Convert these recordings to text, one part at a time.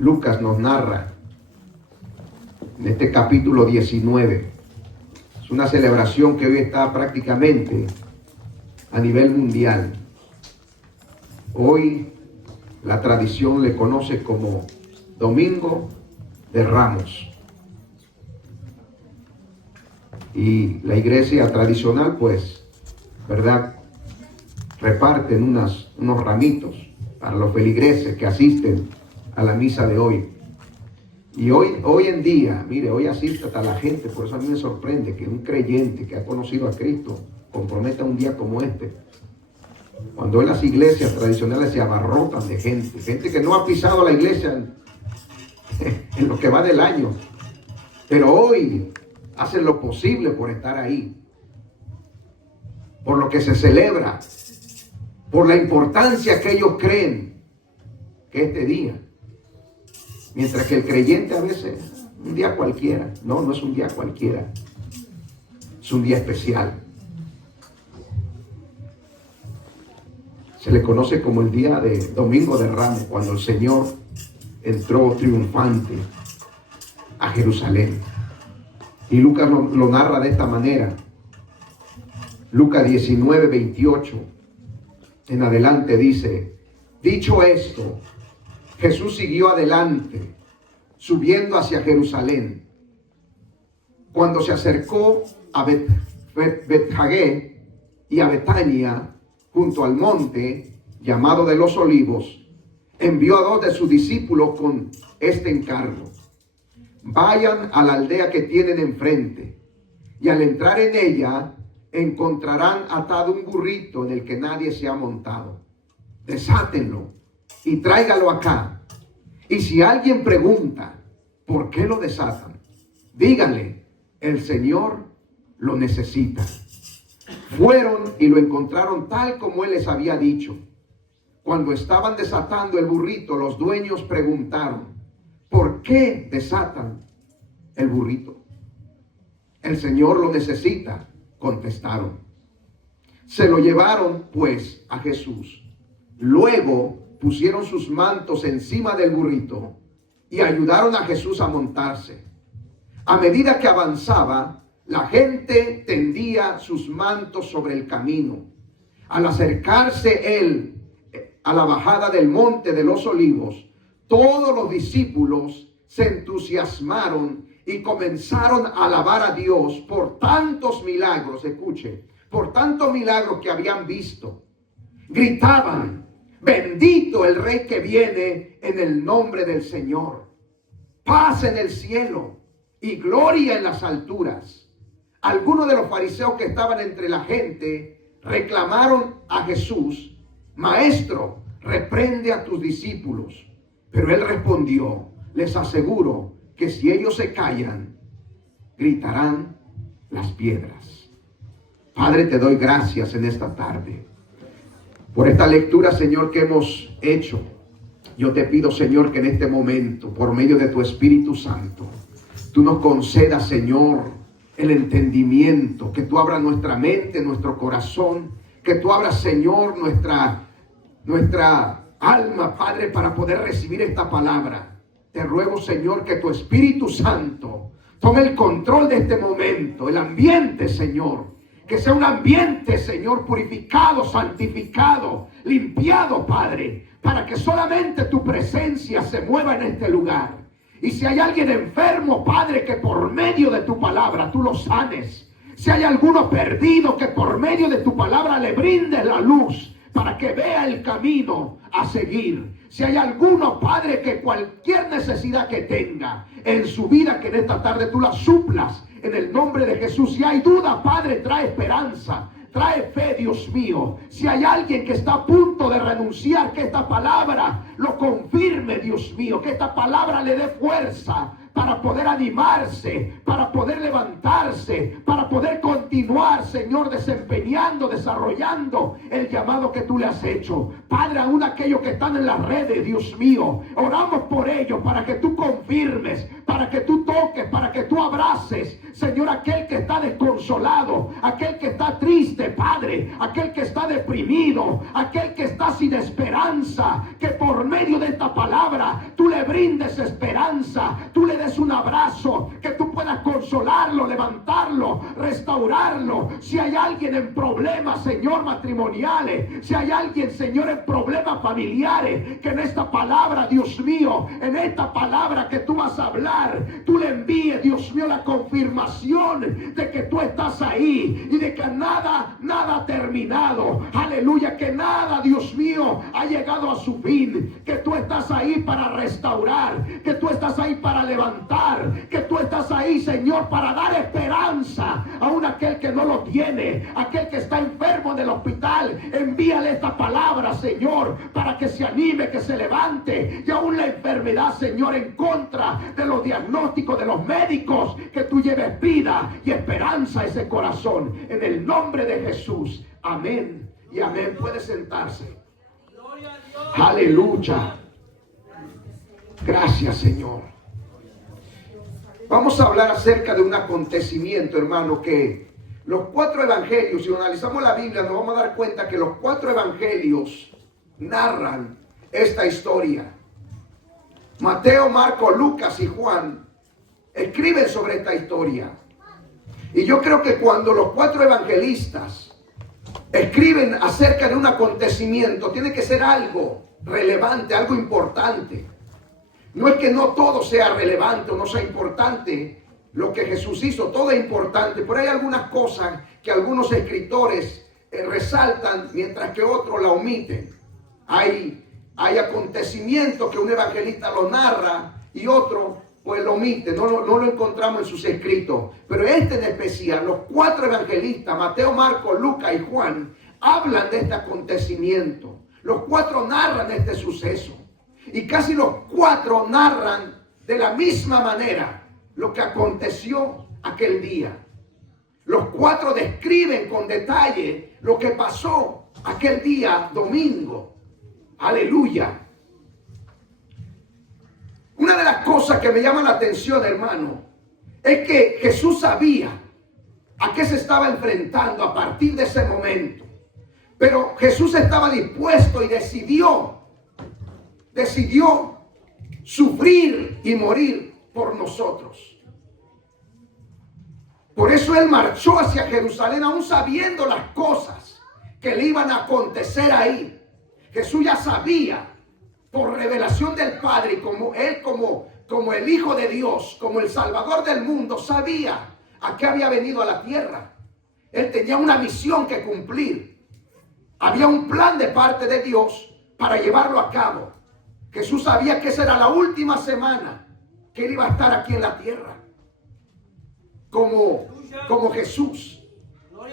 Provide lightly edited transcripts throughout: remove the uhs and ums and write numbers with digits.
Lucas nos narra en este capítulo 19. Es una celebración que hoy está prácticamente a nivel mundial. Hoy la tradición le conoce como Domingo de Ramos. Y la iglesia tradicional, pues, ¿verdad?, reparten unos ramitos para los feligreses que asisten a la misa de hoy. Y hoy en día, mire, hoy asiste hasta la gente. Por eso a mí me sorprende que un creyente que ha conocido a Cristo comprometa un día como este, cuando en las iglesias tradicionales se abarrotan de gente que no ha pisado la iglesia en lo que va del año, pero hoy hacen lo posible por estar ahí, por lo que se celebra, por la importancia que ellos creen que este día. Mientras que el creyente a veces, un día cualquiera. No es un día cualquiera. Es un día especial. Se le conoce como el día de Domingo de Ramos, cuando el Señor entró triunfante a Jerusalén. Y Lucas lo narra de esta manera. Lucas 19, 28 en adelante dice: dicho esto, Jesús siguió adelante, subiendo hacia Jerusalén. Cuando se acercó a Betfagé y a Betania, junto al monte llamado de los Olivos, envió a 2 de sus discípulos con este encargo: vayan a la aldea que tienen enfrente, y al entrar en ella encontrarán atado un burrito en el que nadie se ha montado. Desátenlo y tráigalo acá. Y si alguien pregunta por qué lo desatan, díganle: el Señor lo necesita. Fueron y lo encontraron tal como él les había dicho. Cuando estaban desatando el burrito, los dueños preguntaron: ¿por qué desatan el burrito? El Señor lo necesita, contestaron. Se lo llevaron pues a Jesús. Luego pusieron sus mantos encima del burrito y ayudaron a Jesús a montarse. A medida que avanzaba, la gente tendía sus mantos sobre el camino. Al acercarse él a la bajada del monte de los Olivos, todos los discípulos se entusiasmaron y comenzaron a alabar a Dios por tantos milagros, escuche, por tantos milagros que habían visto. Gritaban: bendito el Rey que viene en el nombre del Señor. Paz en el cielo y gloria en las alturas. Algunos de los fariseos que estaban entre la gente reclamaron a Jesús: Maestro, reprende a tus discípulos. Pero él respondió: les aseguro que si ellos se callan, gritarán las piedras. Padre, te doy gracias en esta tarde por esta lectura, Señor, que hemos hecho. Yo te pido, Señor, que en este momento, por medio de tu Espíritu Santo, tú nos concedas, Señor, el entendimiento, que tú abras nuestra mente, nuestro corazón, que tú abras, Señor, nuestra alma, Padre, para poder recibir esta palabra. Te ruego, Señor, que tu Espíritu Santo tome el control de este momento, el ambiente, Señor. Que sea un ambiente, Señor, purificado, santificado, limpiado, Padre, para que solamente tu presencia se mueva en este lugar. Y si hay alguien enfermo, Padre, que por medio de tu palabra tú lo sanes. Si hay alguno perdido, que por medio de tu palabra le brindes la luz para que vea el camino a seguir. Si hay alguno, Padre, que cualquier necesidad que tenga en su vida, que en esta tarde tú la suplas en el nombre de Jesús. Si hay duda, Padre, trae esperanza, trae fe, Dios mío. Si hay alguien que está a punto de renunciar, que esta palabra lo confirme, Dios mío. Que esta palabra le dé fuerza para poder animarse, para poder levantarse, para poder continuar, Señor, desempeñando, desarrollando el llamado que tú le has hecho. Padre, aún aquellos que están en las redes, Dios mío, oramos por ellos para que tú confirmes, para que tú toques, para que tú abraces, Señor, aquel que está desconsolado, aquel que está triste, Padre, aquel que está deprimido, aquel que está sin esperanza, que por medio de esta palabra tú le brindes esperanza, tú le des un abrazo, que tú puedas consolarlo, levantarlo, restaurarlo. Si hay alguien en problemas, Señor, matrimoniales, si hay alguien, Señor, en problemas familiares, que en esta palabra, Dios mío, en esta palabra que tú vas a hablar, tú le envíes, Dios mío, la confirmación de que tú estás ahí y de que nada ha terminado. Aleluya, que nada, Dios mío, ha llegado a su fin, que tú estás ahí para restaurar, que tú estás ahí para levantar, que tú estás ahí, Señor, para dar esperanza a aquel que no lo tiene, aquel que está enfermo en el hospital. Envíale esta palabra, Señor, para que se anime, que se levante, y aún la enfermedad, Señor, en contra de los diagnósticos de los médicos, que tú lleves vida y esperanza a ese corazón, en el nombre de Jesús. Amén y amén. Puede sentarse. Aleluya. Gracias, Señor. Vamos a hablar acerca de un acontecimiento, hermano, que los 4 evangelios, si analizamos la Biblia, nos vamos a dar cuenta que los 4 evangelios narran esta historia. Mateo, Marcos, Lucas y Juan escriben sobre esta historia. Y yo creo que cuando los 4 evangelistas escriben acerca de un acontecimiento, tiene que ser algo relevante, algo importante. No es que no todo sea relevante o no sea importante lo que Jesús hizo, todo es importante, pero hay algunas cosas que algunos escritores resaltan mientras que otros la omiten. Hay acontecimientos que un evangelista lo narra y otro pues lo omite, no lo encontramos en sus escritos. Pero este en especial, los 4 evangelistas, Mateo, Marcos, Lucas y Juan, hablan de este acontecimiento. Los 4 narran este suceso. Y casi los 4 narran de la misma manera lo que aconteció aquel día. Los 4 describen con detalle lo que pasó aquel día domingo. Aleluya. Una de las cosas que me llama la atención, hermano, es que Jesús sabía a qué se estaba enfrentando a partir de ese momento. Pero Jesús estaba dispuesto y decidió sufrir y morir por nosotros. Por eso Él marchó hacia Jerusalén, aún sabiendo las cosas que le iban a acontecer ahí. Jesús ya sabía, por revelación del Padre, y como Él, como el Hijo de Dios, como el Salvador del mundo, sabía a qué había venido a la tierra. Él tenía una misión que cumplir. Había un plan de parte de Dios para llevarlo a cabo. Jesús sabía que esa era la última semana que Él iba a estar aquí en la tierra. Como Jesús,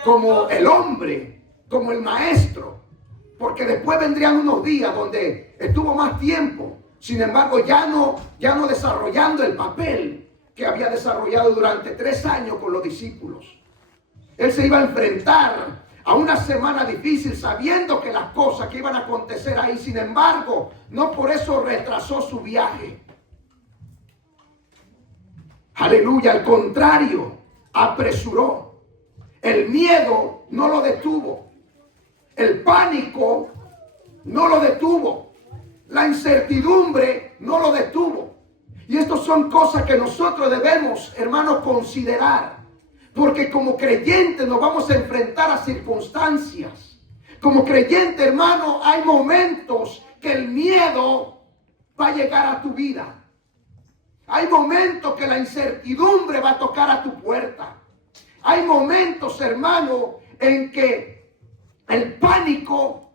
como el hombre, como el maestro. Porque después vendrían unos días donde estuvo más tiempo. Sin embargo, ya no desarrollando el papel que había desarrollado durante 3 años con los discípulos. Él se iba a enfrentar a una semana difícil, sabiendo que las cosas que iban a acontecer ahí. Sin embargo, no por eso retrasó su viaje. Aleluya, al contrario, apresuró. El miedo no lo detuvo. El pánico no lo detuvo. La incertidumbre no lo detuvo. Y estas son cosas que nosotros debemos, hermanos, considerar. Porque como creyentes nos vamos a enfrentar a circunstancias. Como creyente, hermano, hay momentos que el miedo va a llegar a tu vida. Hay momentos que la incertidumbre va a tocar a tu puerta. Hay momentos, hermano, en que el pánico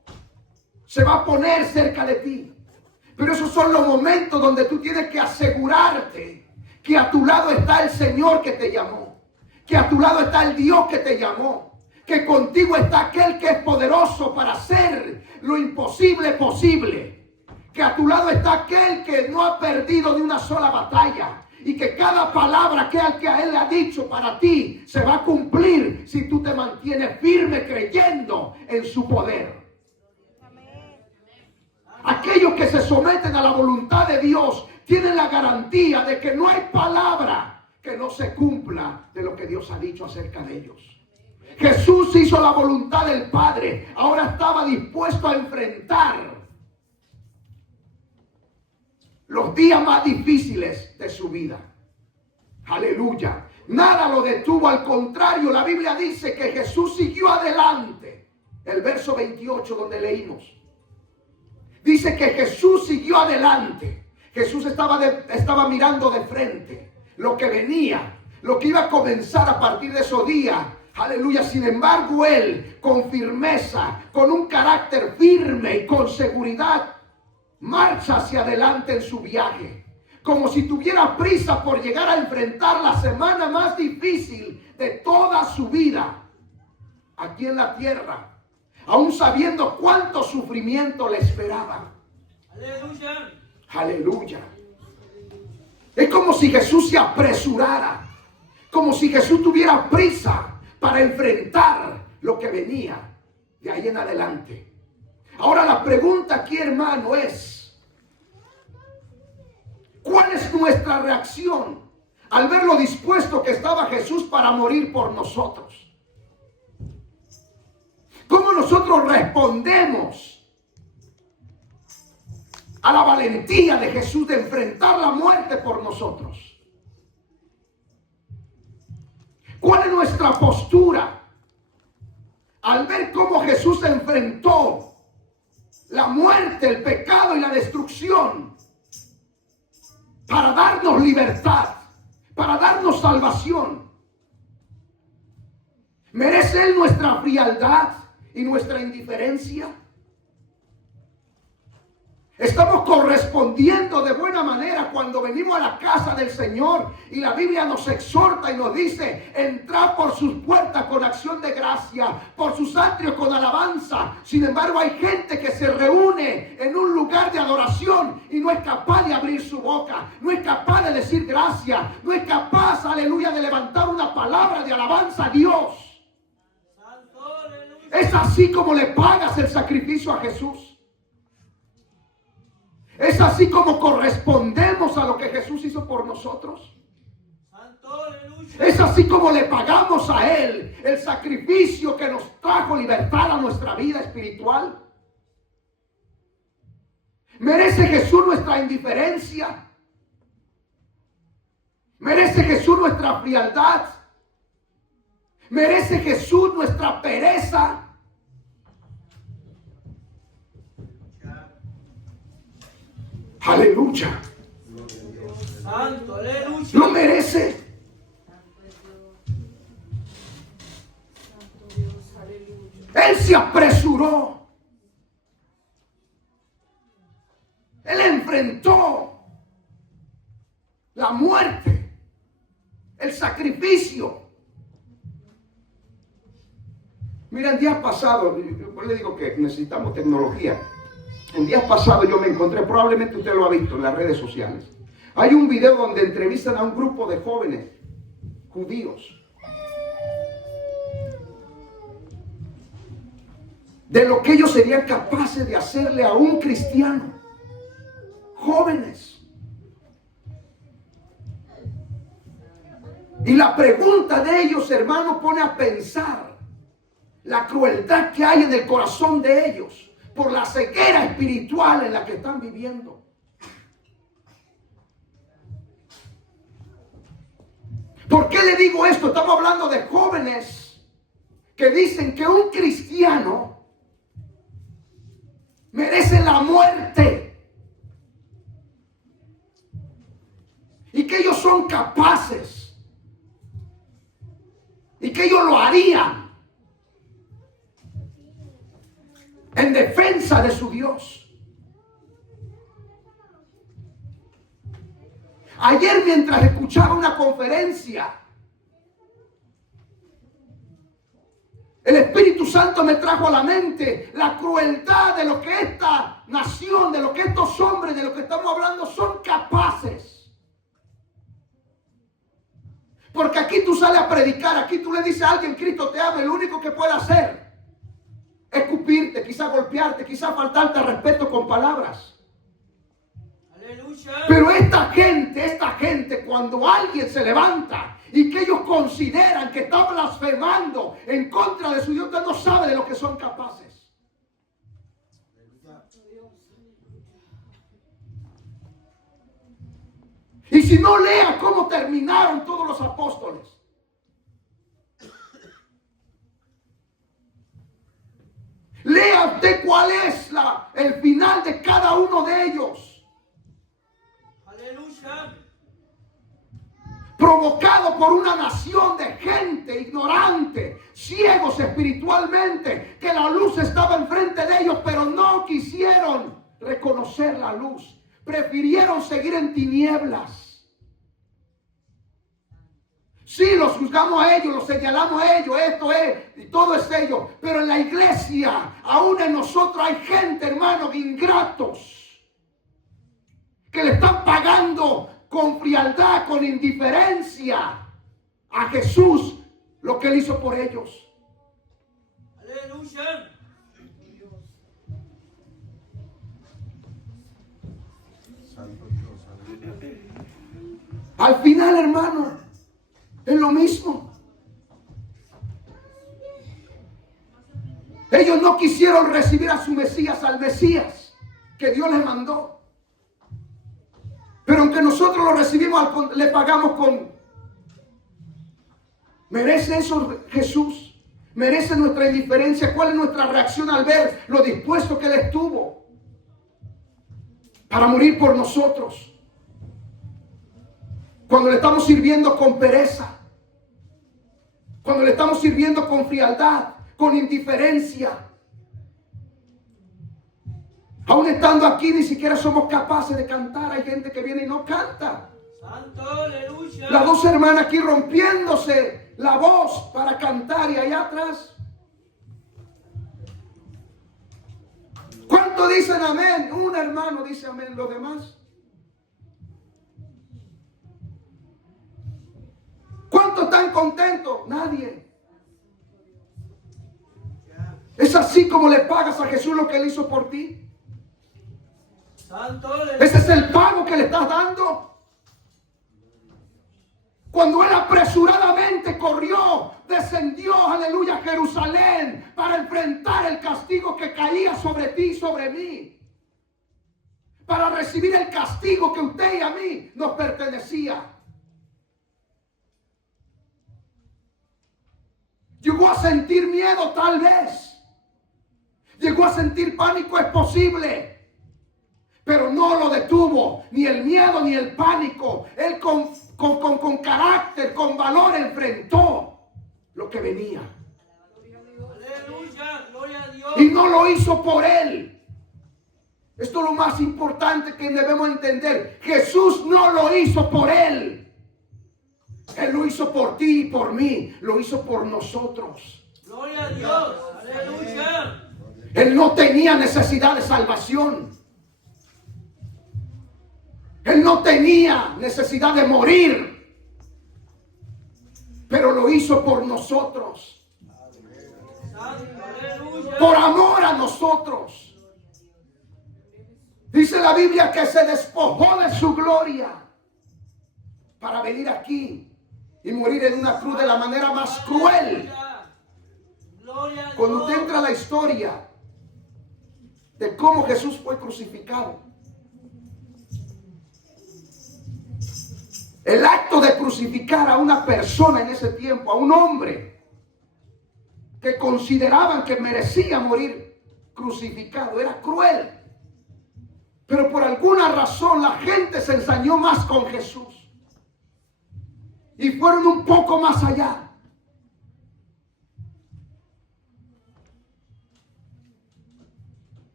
se va a poner cerca de ti. Pero esos son los momentos donde tú tienes que asegurarte que a tu lado está el Señor que te llamó. Que a tu lado está el Dios que te llamó. Que contigo está aquel que es poderoso para hacer lo imposible posible. Que a tu lado está aquel que no ha perdido ni una sola batalla. Y que cada palabra que a Él le ha dicho para ti se va a cumplir si tú te mantienes firme creyendo en su poder. Aquellos que se someten a la voluntad de Dios tienen la garantía de que no hay palabra que no se cumpla de lo que Dios ha dicho acerca de ellos. Jesús hizo la voluntad del Padre. Ahora estaba dispuesto a enfrentar los días más difíciles de su vida. Aleluya. Nada lo detuvo, al contrario, la Biblia dice que Jesús siguió adelante. El verso 28 donde leímos. Dice que Jesús siguió adelante. Jesús estaba mirando de frente lo que venía, lo que iba a comenzar a partir de esos días. Aleluya. Sin embargo, él con firmeza, con un carácter firme y con seguridad, marcha hacia adelante en su viaje, como si tuviera prisa por llegar a enfrentar la semana más difícil de toda su vida aquí en la tierra, aún sabiendo cuánto sufrimiento le esperaba. Aleluya. Aleluya. Es como si Jesús se apresurara, como si Jesús tuviera prisa para enfrentar lo que venía de ahí en adelante. Ahora la pregunta aquí, hermano, es: ¿cuál es nuestra reacción al ver lo dispuesto que estaba Jesús para morir por nosotros? ¿Cómo nosotros respondemos a la valentía de Jesús de enfrentar la muerte por nosotros? ¿Cuál es nuestra postura al ver cómo Jesús enfrentó la muerte, el pecado y la destrucción para darnos libertad, para darnos salvación? ¿Merece Él nuestra frialdad y nuestra indiferencia? Estamos correspondiendo de buena manera cuando venimos a la casa del Señor y la Biblia nos exhorta y nos dice: entrad por sus puertas con acción de gracia, por sus atrios con alabanza. Sin embargo, hay gente que se reúne en un lugar de adoración y no es capaz de abrir su boca, no es capaz de decir gracias, no es capaz, aleluya, de levantar una palabra de alabanza a Dios. Es así como le pagas el sacrificio a Jesús. Es así como correspondemos a lo que Jesús hizo por nosotros. Es así como le pagamos a Él el sacrificio que nos trajo libertad a nuestra vida espiritual. ¿Merece Jesús nuestra indiferencia? ¿Merece Jesús nuestra frialdad? ¿Merece Jesús nuestra pereza? Aleluya. Santo, aleluya. Lo merece. Él se apresuró. Él enfrentó la muerte, el sacrificio. Mira, el día pasado, yo le digo que necesitamos tecnología. El día pasado yo me encontré, probablemente usted lo ha visto en las redes sociales. Hay un video donde entrevistan a un grupo de jóvenes judíos de lo que ellos serían capaces de hacerle a un cristiano. Jóvenes. Y la pregunta de ellos, hermano, pone a pensar la crueldad que hay en el corazón de ellos por la ceguera espiritual en la que están viviendo. ¿Por qué le digo esto? Estamos hablando de jóvenes que dicen que un cristiano merece la muerte y que ellos son capaces y que ellos lo harían en defensa de su Dios. Ayer, mientras escuchaba una conferencia, el Espíritu Santo me trajo a la mente la crueldad de lo que esta nación, de lo que estos hombres, de lo que estamos hablando, son capaces. Porque aquí tú sales a predicar, aquí tú le dices a alguien: Cristo te ama, y lo único que puede hacer es escupirte, quizás golpearte, quizás faltarte al respeto con palabras. Aleluya. Pero esta gente, cuando alguien se levanta y que ellos consideran que está blasfemando en contra de su Dios, usted no sabe de lo que son capaces. Y si no, lea cómo terminaron todos los apóstoles. Lea usted cuál es el final de cada uno de ellos. Aleluya. Provocado por una nación de gente ignorante, ciegos espiritualmente, que la luz estaba enfrente de ellos, pero no quisieron reconocer la luz. Prefirieron seguir en tinieblas. Sí, los juzgamos a ellos, los señalamos a ellos, esto es, y todo es ellos. Pero en la iglesia, aún en nosotros hay gente, hermanos, ingratos, que le están pagando con frialdad, con indiferencia a Jesús lo que Él hizo por ellos. Aleluya. Al final, hermano, es lo mismo. Ellos no quisieron recibir a su Mesías, al Mesías que Dios les mandó. Pero aunque nosotros lo recibimos, le pagamos con... ¿Merece eso Jesús? ¿Merece nuestra indiferencia? ¿Cuál es nuestra reacción al ver lo dispuesto que Él estuvo para morir por nosotros? Cuando le estamos sirviendo con pereza, cuando le estamos sirviendo con frialdad, con indiferencia, aún estando aquí ni siquiera somos capaces de cantar. Hay gente que viene y no canta. Santo, aleluya. Las dos hermanas aquí rompiéndose la voz para cantar, y allá atrás, ¿cuántos dicen amén? Un hermano dice amén, los demás. ¿Cuántos están contentos? Nadie. ¿Es así como le pagas a Jesús lo que Él hizo por ti? Santo, aleluya. ¿Ese es el pago que le estás dando? Cuando Él apresuradamente corrió, descendió, aleluya, a Jerusalén para enfrentar el castigo que caía sobre ti y sobre mí, para recibir el castigo que usted y a mí nos pertenecía. Llegó a sentir miedo, tal vez. Llegó a sentir pánico, es posible. Pero no lo detuvo ni el miedo ni el pánico. Él con carácter, con valor enfrentó lo que venía. Aleluya, gloria a Dios. Y no lo hizo por él. Esto es lo más importante que debemos entender. Jesús no lo hizo por él. Él lo hizo por ti y por mí. Lo hizo por nosotros. Gloria a Dios. Aleluya. Él no tenía necesidad de salvación. Él no tenía necesidad de morir. Pero lo hizo por nosotros. Aleluya. Por amor a nosotros. Dice la Biblia que se despojó de su gloria para venir aquí y morir en una cruz de la manera más cruel. Gloria a Dios. Cuando usted entra a la historia de cómo Jesús fue crucificado, el acto de crucificar a una persona en ese tiempo, a un hombre que consideraban que merecía morir crucificado, era cruel. Pero por alguna razón la gente se ensañó más con Jesús y fueron un poco más allá.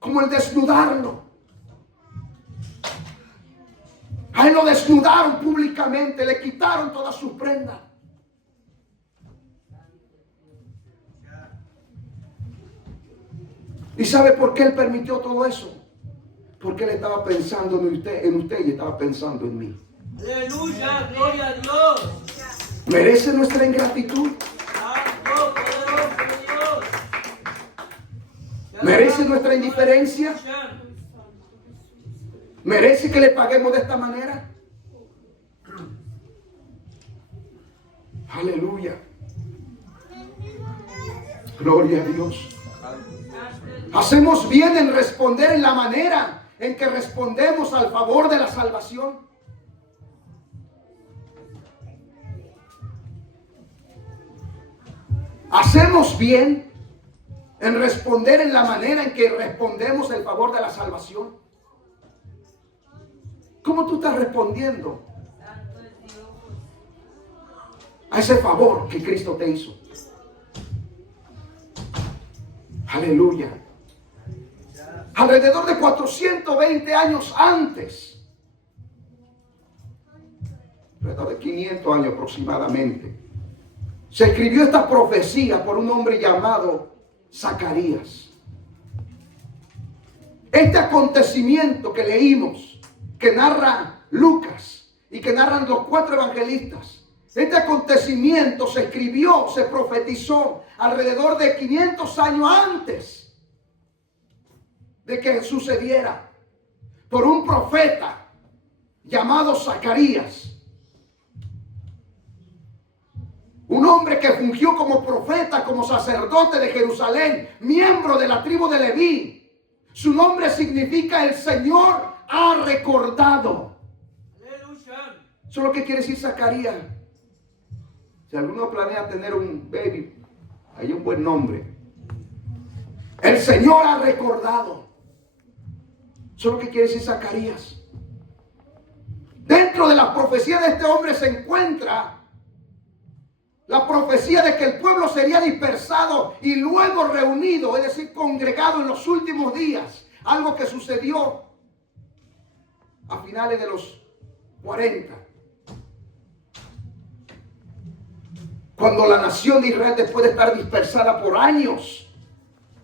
Como el desnudarlo. A él lo desnudaron públicamente, le quitaron todas sus prendas. ¿Y sabe por qué él permitió todo eso? Porque él estaba pensando en usted y estaba pensando en mí. Aleluya, gloria a Dios. ¿Merece nuestra ingratitud? Santo, poderoso Dios. ¿Merece nuestra indiferencia? ¿Merece que le paguemos de esta manera? Aleluya. Gloria a Dios. Hacemos bien en responder en la manera en que respondemos al favor de la salvación. Hacemos bien en responder en la manera en que respondemos el favor de la salvación. ¿Cómo tú estás respondiendo a ese favor que Cristo te hizo? Aleluya. Alrededor de 420 años antes, alrededor de 500 años aproximadamente, se escribió esta profecía por un hombre llamado Zacarías. Este acontecimiento que leímos, que narra Lucas y que narran los 4 evangelistas, este acontecimiento se escribió, se profetizó alrededor de 500 años antes de que sucediera, por un profeta llamado Zacarías, un hombre que fungió como profeta, como sacerdote de Jerusalén, miembro de la tribu de Leví. Su nombre significa el Señor ha recordado. Aleluya. Eso es lo que quiere decir Zacarías. Si alguno planea tener un baby, hay un buen nombre. El Señor ha recordado. Eso es lo que quiere decir Zacarías. Dentro de la profecía de este hombre se encuentra la profecía de que el pueblo sería dispersado y luego reunido, es decir, congregado en los últimos días. Algo que sucedió a finales de los 40. Cuando la nación de Israel, después de estar dispersada por años,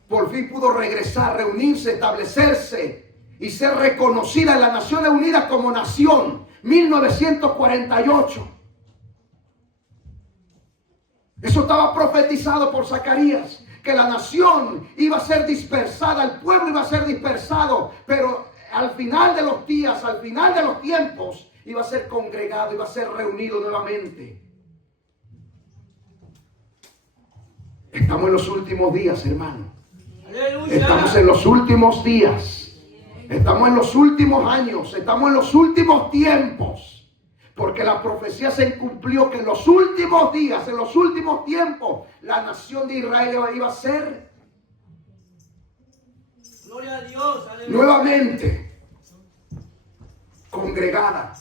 por fin pudo regresar, reunirse, establecerse y ser reconocida en las Naciones Unidas como nación. 1948. Eso estaba profetizado por Zacarías, que la nación iba a ser dispersada, el pueblo iba a ser dispersado, pero al final de los días, al final de los tiempos, iba a ser congregado, iba a ser reunido nuevamente. Estamos en los últimos días, hermano. Aleluya. Estamos en los últimos días. Estamos en los últimos años. Estamos en los últimos tiempos. Porque la profecía se cumplió que en los últimos días, en los últimos tiempos, la nación de Israel iba a ser Gloria a Dios. Aleluya. nuevamente congregada,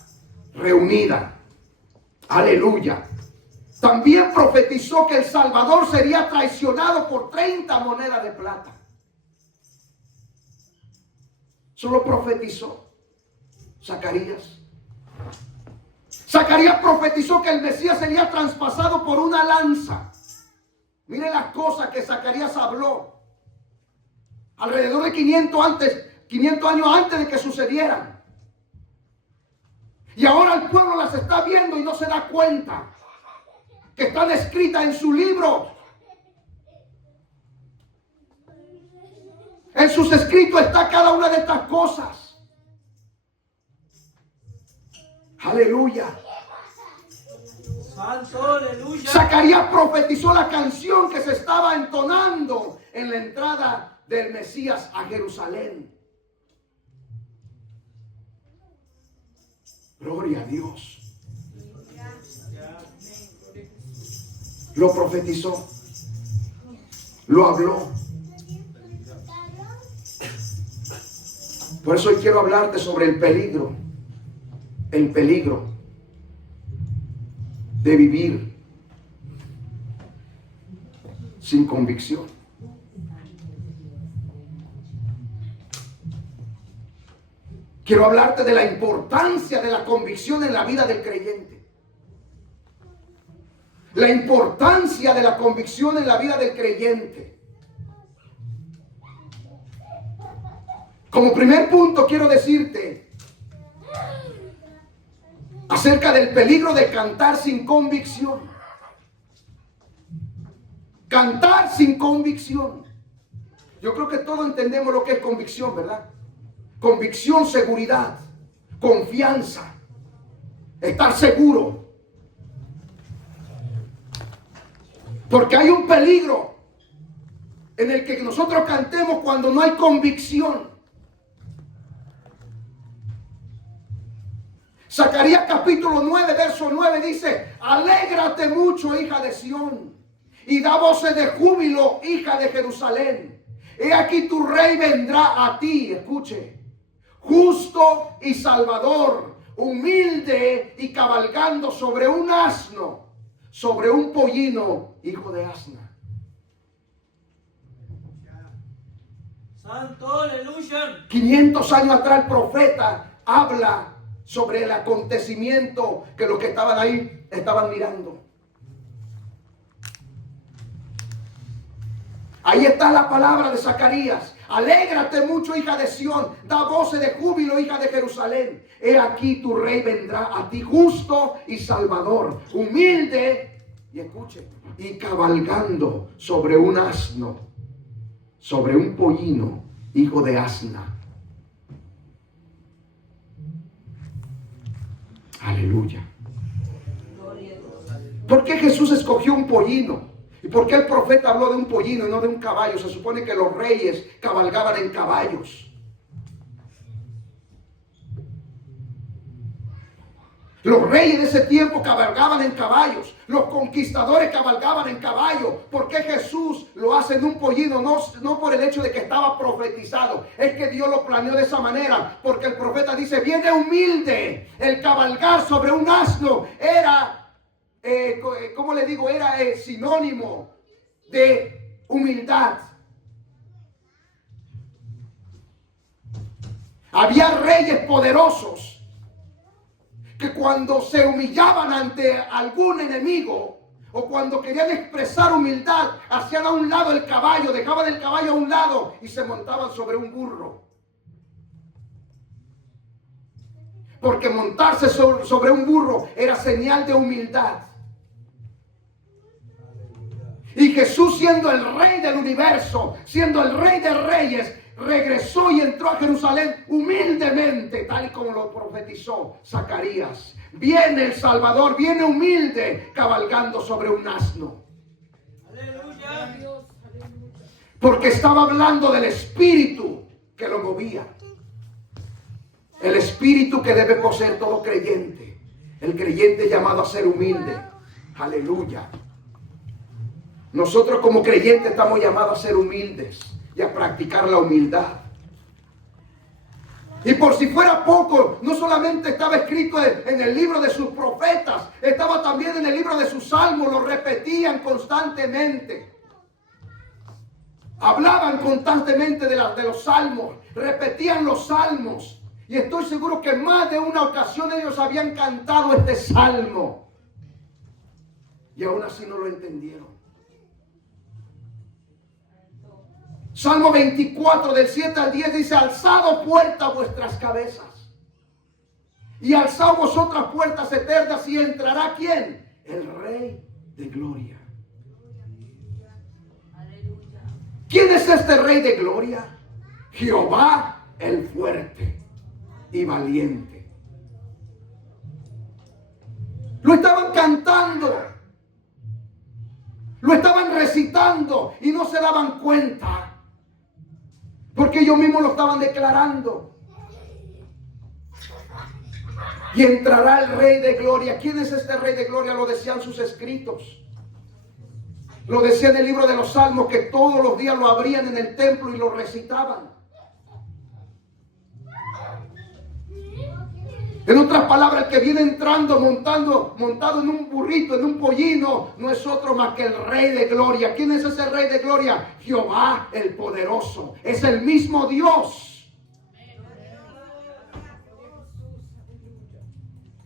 reunida. Aleluya. También profetizó que el Salvador sería traicionado por 30 monedas de plata. Solo profetizó Zacarías. Zacarías profetizó que el Mesías sería traspasado por una lanza. Mire las cosas que Zacarías habló. Alrededor de 500 años antes de que sucedieran. Y ahora el pueblo las está viendo y no se da cuenta que están escritas en su libro. En sus escritos está cada una de estas cosas. Aleluya. Santo, aleluya. Zacarías profetizó la canción que se estaba entonando en la entrada del Mesías a Jerusalén. Gloria a Dios. Lo profetizó. Lo habló. Por eso hoy quiero hablarte sobre el peligro de vivir sin convicción. Quiero hablarte de la importancia de la convicción en la vida del creyente. La importancia de la convicción en la vida del creyente. Como primer punto quiero decirte acerca del peligro de cantar sin convicción. Cantar sin convicción. Yo creo que todos entendemos lo que es convicción, ¿verdad? Convicción, seguridad. confianza, estar seguro. Porque hay un peligro en el que nosotros cantemos cuando no hay convicción. Zacarías capítulo 9, verso 9 dice: alégrate mucho, hija de Sión, y da voces de júbilo, hija de Jerusalén. He aquí tu rey vendrá a ti, escuche, justo y salvador, humilde y cabalgando sobre un asno, sobre un pollino, hijo de asna. Santo, aleluya. 500 años atrás el profeta habla sobre el acontecimiento que los que estaban ahí estaban mirando. Ahí está la palabra de Zacarías. Alégrate mucho, hija de Sión, da voces de júbilo, hija de Jerusalén. He aquí tu rey vendrá a ti, justo y salvador, humilde, y escuche, y cabalgando sobre un asno, sobre un pollino, hijo de asna. Aleluya. ¿Por qué Jesús escogió un pollino? ¿Y por qué el profeta habló de un pollino y no de un caballo? Se supone que los reyes cabalgaban en caballos. Los reyes de ese tiempo cabalgaban en caballos. Los conquistadores cabalgaban en caballos. ¿Por qué Jesús lo hace en un pollino? No por el hecho de que estaba profetizado. Es que Dios lo planeó de esa manera. Porque el profeta dice: viene humilde. El cabalgar sobre un asno era, ¿cómo le digo? Era sinónimo de humildad. Había reyes poderosos que cuando se humillaban ante algún enemigo o cuando querían expresar humildad, hacían a un lado el caballo, dejaban el caballo a un lado y se montaban sobre un burro. Porque montarse sobre un burro era señal de humildad. Y Jesús, siendo el rey del universo, siendo el rey de reyes, regresó y entró a Jerusalén humildemente, tal y como lo profetizó Zacarías. Viene el Salvador, viene humilde, cabalgando sobre un asno. Aleluya. Porque estaba hablando del espíritu que lo movía. El espíritu que debe poseer todo creyente. El creyente llamado a ser humilde. Aleluya. Nosotros como creyentes estamos llamados a ser humildes y a practicar la humildad. Y por si fuera poco, no solamente estaba escrito en el libro de sus profetas, estaba también en el libro de sus salmos, lo repetían constantemente. Hablaban constantemente de los salmos, repetían los salmos. Y estoy seguro que más de una ocasión ellos habían cantado este salmo. Y aún así no lo entendieron. Salmo 24 del 7 al 10 dice: alzado puertas vuestras cabezas y alzado vosotras puertas eternas, y entrará ¿quién? El Rey de Gloria. ¿Quién es este Rey de Gloria? Jehová el fuerte y valiente. Lo estaban cantando, lo estaban recitando y no se daban cuenta. Porque ellos mismos lo estaban declarando. Y entrará el Rey de Gloria. ¿Quién es este Rey de Gloria? Lo decían sus escritos. Lo decía en el libro de los Salmos, que todos los días lo abrían en el templo y lo recitaban. En otras palabras, el que viene entrando montado en un burrito, en un pollino, no es otro más que el Rey de Gloria. ¿Quién es ese Rey de Gloria? Jehová el poderoso. Es el mismo Dios.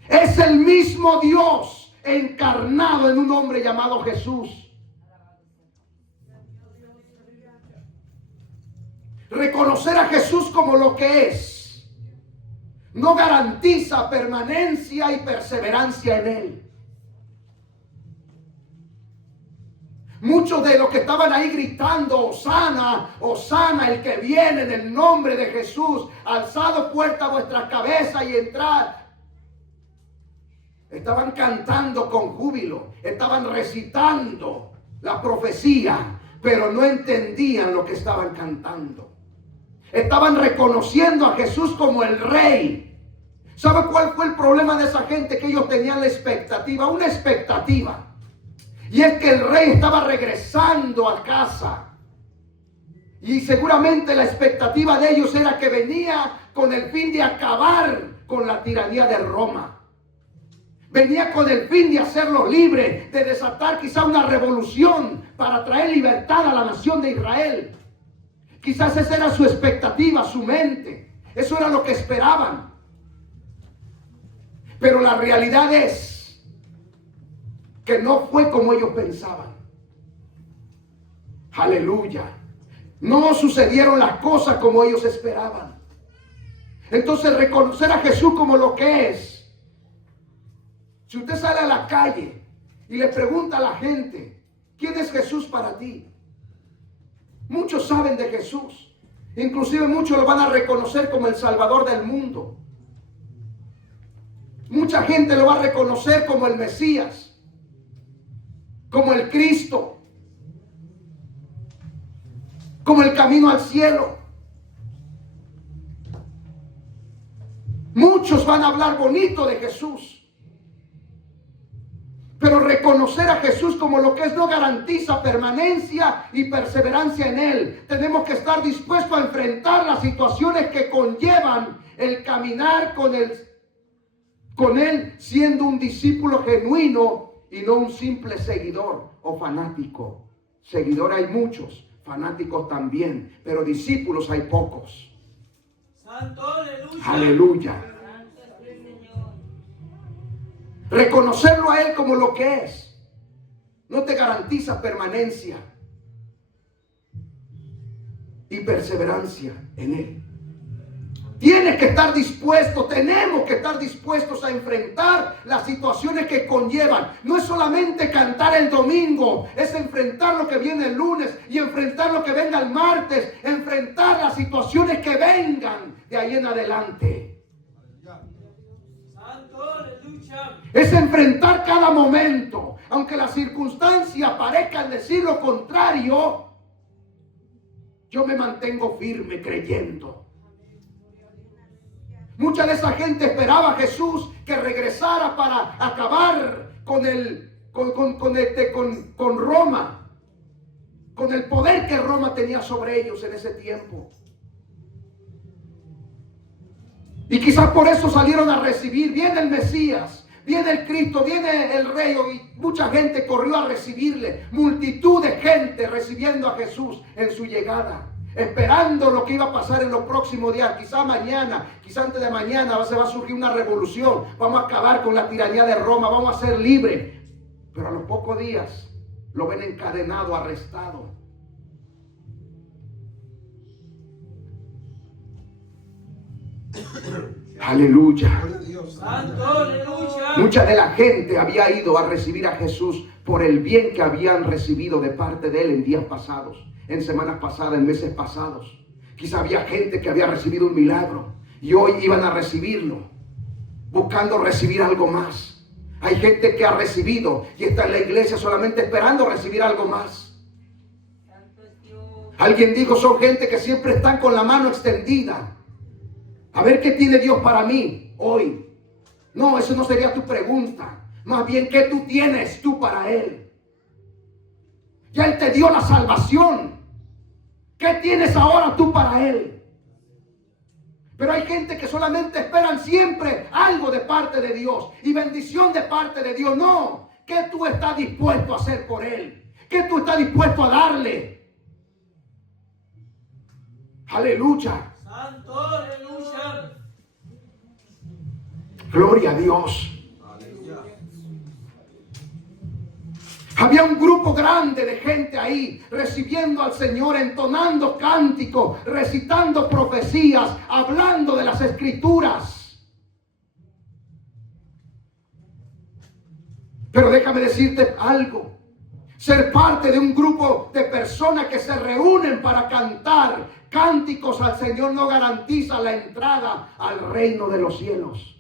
Es el mismo Dios encarnado en un hombre llamado Jesús. Reconocer a Jesús como lo que es no garantiza permanencia y perseverancia en Él. Muchos de los que estaban ahí gritando, Hosana, Hosana, el que viene en el nombre de Jesús, alzado puerta a vuestras cabezas y entrad. Estaban cantando con júbilo, estaban recitando la profecía, pero no entendían lo que estaban cantando. Estaban reconociendo a Jesús como el Rey. ¿Sabe cuál fue el problema de esa gente? Que ellos tenían la expectativa, una expectativa. Y es que el rey estaba regresando a casa. Y seguramente la expectativa de ellos era que venía con el fin de acabar con la tiranía de Roma. Venía con el fin de hacerlos libres, de desatar quizá una revolución para traer libertad a la nación de Israel. Quizás esa era su expectativa, su mente. Eso era lo que esperaban. Pero la realidad es que no fue como ellos pensaban. Aleluya. No sucedieron las cosas como ellos esperaban. Entonces, reconocer a Jesús como lo que es. Si usted sale a la calle y le pregunta a la gente, ¿quién es Jesús para ti? Muchos saben de Jesús. Inclusive muchos lo van a reconocer como el Salvador del mundo. Mucha gente lo va a reconocer como el Mesías, como el Cristo, como el camino al cielo. Muchos van a hablar bonito de Jesús. Pero reconocer a Jesús como lo que es no garantiza permanencia y perseverancia en Él. Tenemos que estar dispuestos a enfrentar las situaciones que conllevan el caminar con Él siendo un discípulo genuino y no un simple seguidor o fanático. Seguidor hay muchos, fanáticos también, pero discípulos hay pocos. Santo, aleluya. Aleluya. Reconocerlo a Él como lo que es no te garantiza permanencia y perseverancia en Él. Tienes que estar dispuesto, tenemos que estar dispuestos a enfrentar las situaciones que conllevan. No es solamente cantar el domingo, es enfrentar lo que viene el lunes y enfrentar lo que venga el martes, enfrentar las situaciones que vengan de ahí en adelante. Santo, aleluya. Es enfrentar cada momento, aunque las circunstancias parezcan decir lo contrario, yo me mantengo firme creyendo. Mucha de esa gente esperaba a Jesús que regresara para acabar con Roma, con el poder que Roma tenía sobre ellos en ese tiempo. Y quizás por eso salieron a recibir. Viene el Mesías, viene el Cristo, viene el Rey, y mucha gente corrió a recibirle. Multitud de gente recibiendo a Jesús en su llegada, esperando lo que iba a pasar en los próximos días. Quizá mañana, quizá antes de mañana se va a surgir una revolución. Vamos a acabar con la tiranía de Roma, vamos a ser libres. Pero a los pocos días lo ven encadenado, arrestado. Aleluya. Santo, aleluya. Mucha de la gente había ido a recibir a Jesús por el bien que habían recibido de parte de Él en días pasados, en semanas pasadas, en meses pasados. Quizá había gente que había recibido un milagro y hoy iban a recibirlo, buscando recibir algo más. Hay gente que ha recibido y está en la iglesia solamente esperando recibir algo más. Alguien dijo, son gente que siempre están con la mano extendida. A ver qué tiene Dios para mí hoy. No, eso no sería tu pregunta. Más bien, ¿qué tú tienes tú para Él? Ya Él te dio la salvación. ¿Qué tienes ahora tú para Él? Pero hay gente que solamente esperan siempre algo de parte de Dios y bendición de parte de Dios. No, ¿qué tú estás dispuesto a hacer por Él? ¿Qué tú estás dispuesto a darle? Aleluya. Santo, aleluya. Gloria a Dios. Había un grupo grande de gente ahí recibiendo al Señor, entonando cánticos, recitando profecías, hablando de las Escrituras. Pero déjame decirte algo. Ser parte de un grupo de personas que se reúnen para cantar cánticos al Señor no garantiza la entrada al reino de los cielos.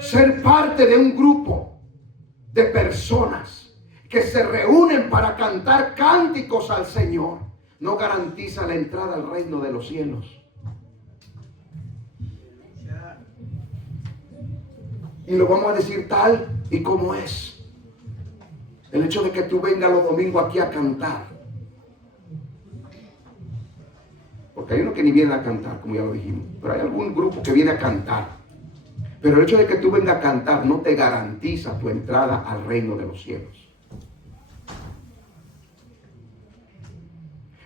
Ser parte de un grupo de personas que se reúnen para cantar cánticos al Señor no garantiza la entrada al reino de los cielos. Y lo vamos a decir tal y como es. El hecho de que tú vengas los domingos aquí a cantar. Porque hay uno que ni viene a cantar, como ya lo dijimos. Pero hay algún grupo que viene a cantar. Pero el hecho de que tú vengas a cantar no te garantiza tu entrada al reino de los cielos.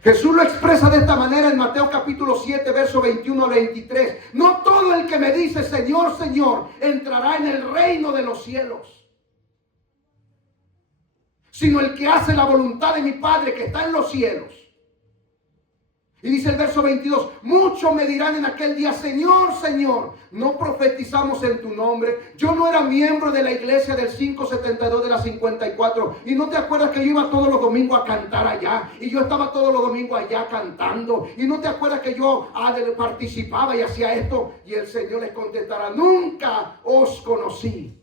Jesús lo expresa de esta manera en Mateo capítulo 7, verso 21 al 23. No todo el que me dice Señor, Señor, entrará en el reino de los cielos, sino el que hace la voluntad de mi Padre que está en los cielos. Y dice el verso 22, muchos me dirán en aquel día, Señor, Señor, no profetizamos en tu nombre. Yo no era miembro de la iglesia del 572 de la 54. Y no te acuerdas que yo iba todos los domingos a cantar allá. Y yo estaba todos los domingos allá cantando. Y no te acuerdas que yo participaba y hacía esto. Y el Señor les contestará, nunca os conocí.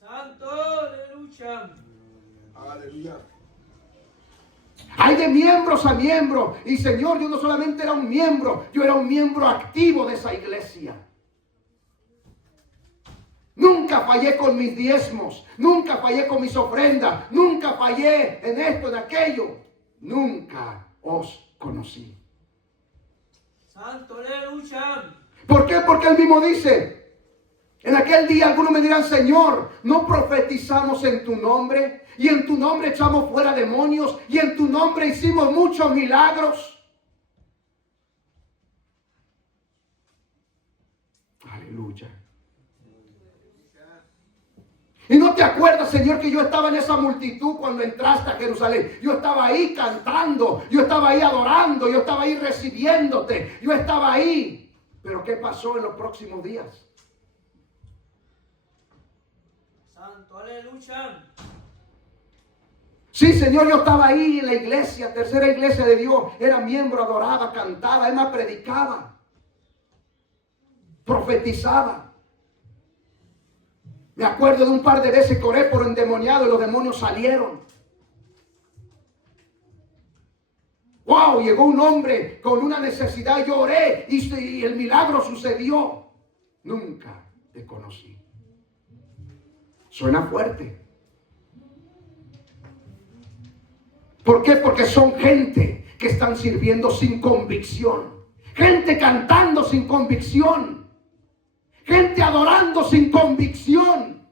Santo, aleluya. Aleluya. Hay de miembros a miembros. Y Señor, yo no solamente era un miembro, yo era un miembro activo de esa iglesia. Nunca fallé con mis diezmos, nunca fallé con mis ofrendas, nunca fallé en esto, en aquello. Nunca os conocí. Santo, aleluya. ¿Por qué? Porque él mismo dice, en aquel día algunos me dirán, Señor, ¿no profetizamos en tu nombre? Y en tu nombre echamos fuera demonios. Y en tu nombre hicimos muchos milagros. Aleluya. Y no te acuerdas, Señor, que yo estaba en esa multitud cuando entraste a Jerusalén. Yo estaba ahí cantando. Yo estaba ahí adorando. Yo estaba ahí recibiéndote. Yo estaba ahí. Pero ¿qué pasó en los próximos días? Santo, aleluya. Sí, Señor, yo estaba ahí en la iglesia, tercera iglesia de Dios. Era miembro, adoraba, cantaba, además predicaba, profetizaba. Me acuerdo de un par de veces que oré por endemoniado y los demonios salieron. Wow, llegó un hombre con una necesidad, yo oré y el milagro sucedió. Nunca te conocí. Suena fuerte. ¿Por qué? Porque son gente que están sirviendo sin convicción. Gente cantando sin convicción. Gente adorando sin convicción.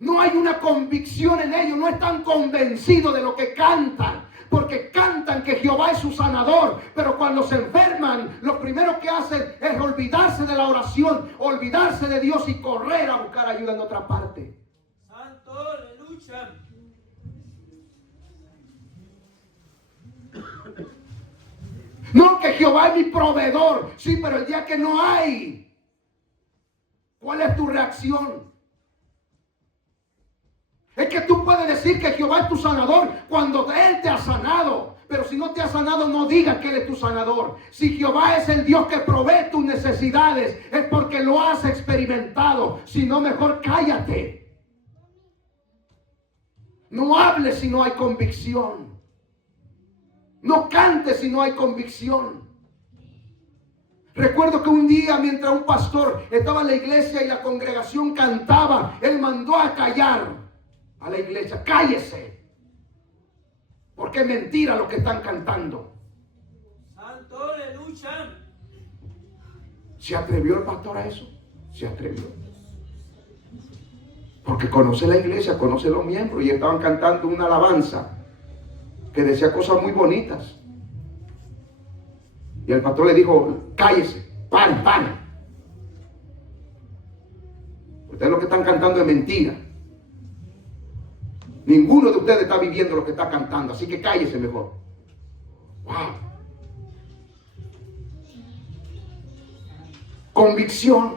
No hay una convicción en ellos. No están convencidos de lo que cantan. Porque cantan que Jehová es su sanador. Pero cuando se enferman, lo primero que hacen es olvidarse de la oración. Olvidarse de Dios y correr a buscar ayuda en otra parte. Santo, aleluya. No, que Jehová es mi proveedor. Sí, pero el día que no hay, ¿cuál es tu reacción? Es que tú puedes decir que Jehová es tu sanador cuando Él te ha sanado. Pero si no te ha sanado, no digas que Él es tu sanador. Si Jehová es el Dios que provee tus necesidades, es porque lo has experimentado. Si no, mejor cállate. No hables si no hay convicción. No cantes si no hay convicción. Recuerdo que un día, mientras un pastor estaba en la iglesia y la congregación cantaba, él mandó a callar a la iglesia. Cállese, porque es mentira lo que están cantando. Santo, aleluya. ¿Se atrevió el pastor a eso? Se atrevió. Porque conoce la iglesia, conoce los miembros, y estaban cantando una alabanza que decía cosas muy bonitas. Y el pastor le dijo, cállese, pare. Ustedes lo que están cantando es mentira. Ninguno de ustedes está viviendo lo que está cantando, así que cállese mejor. Wow. Convicción.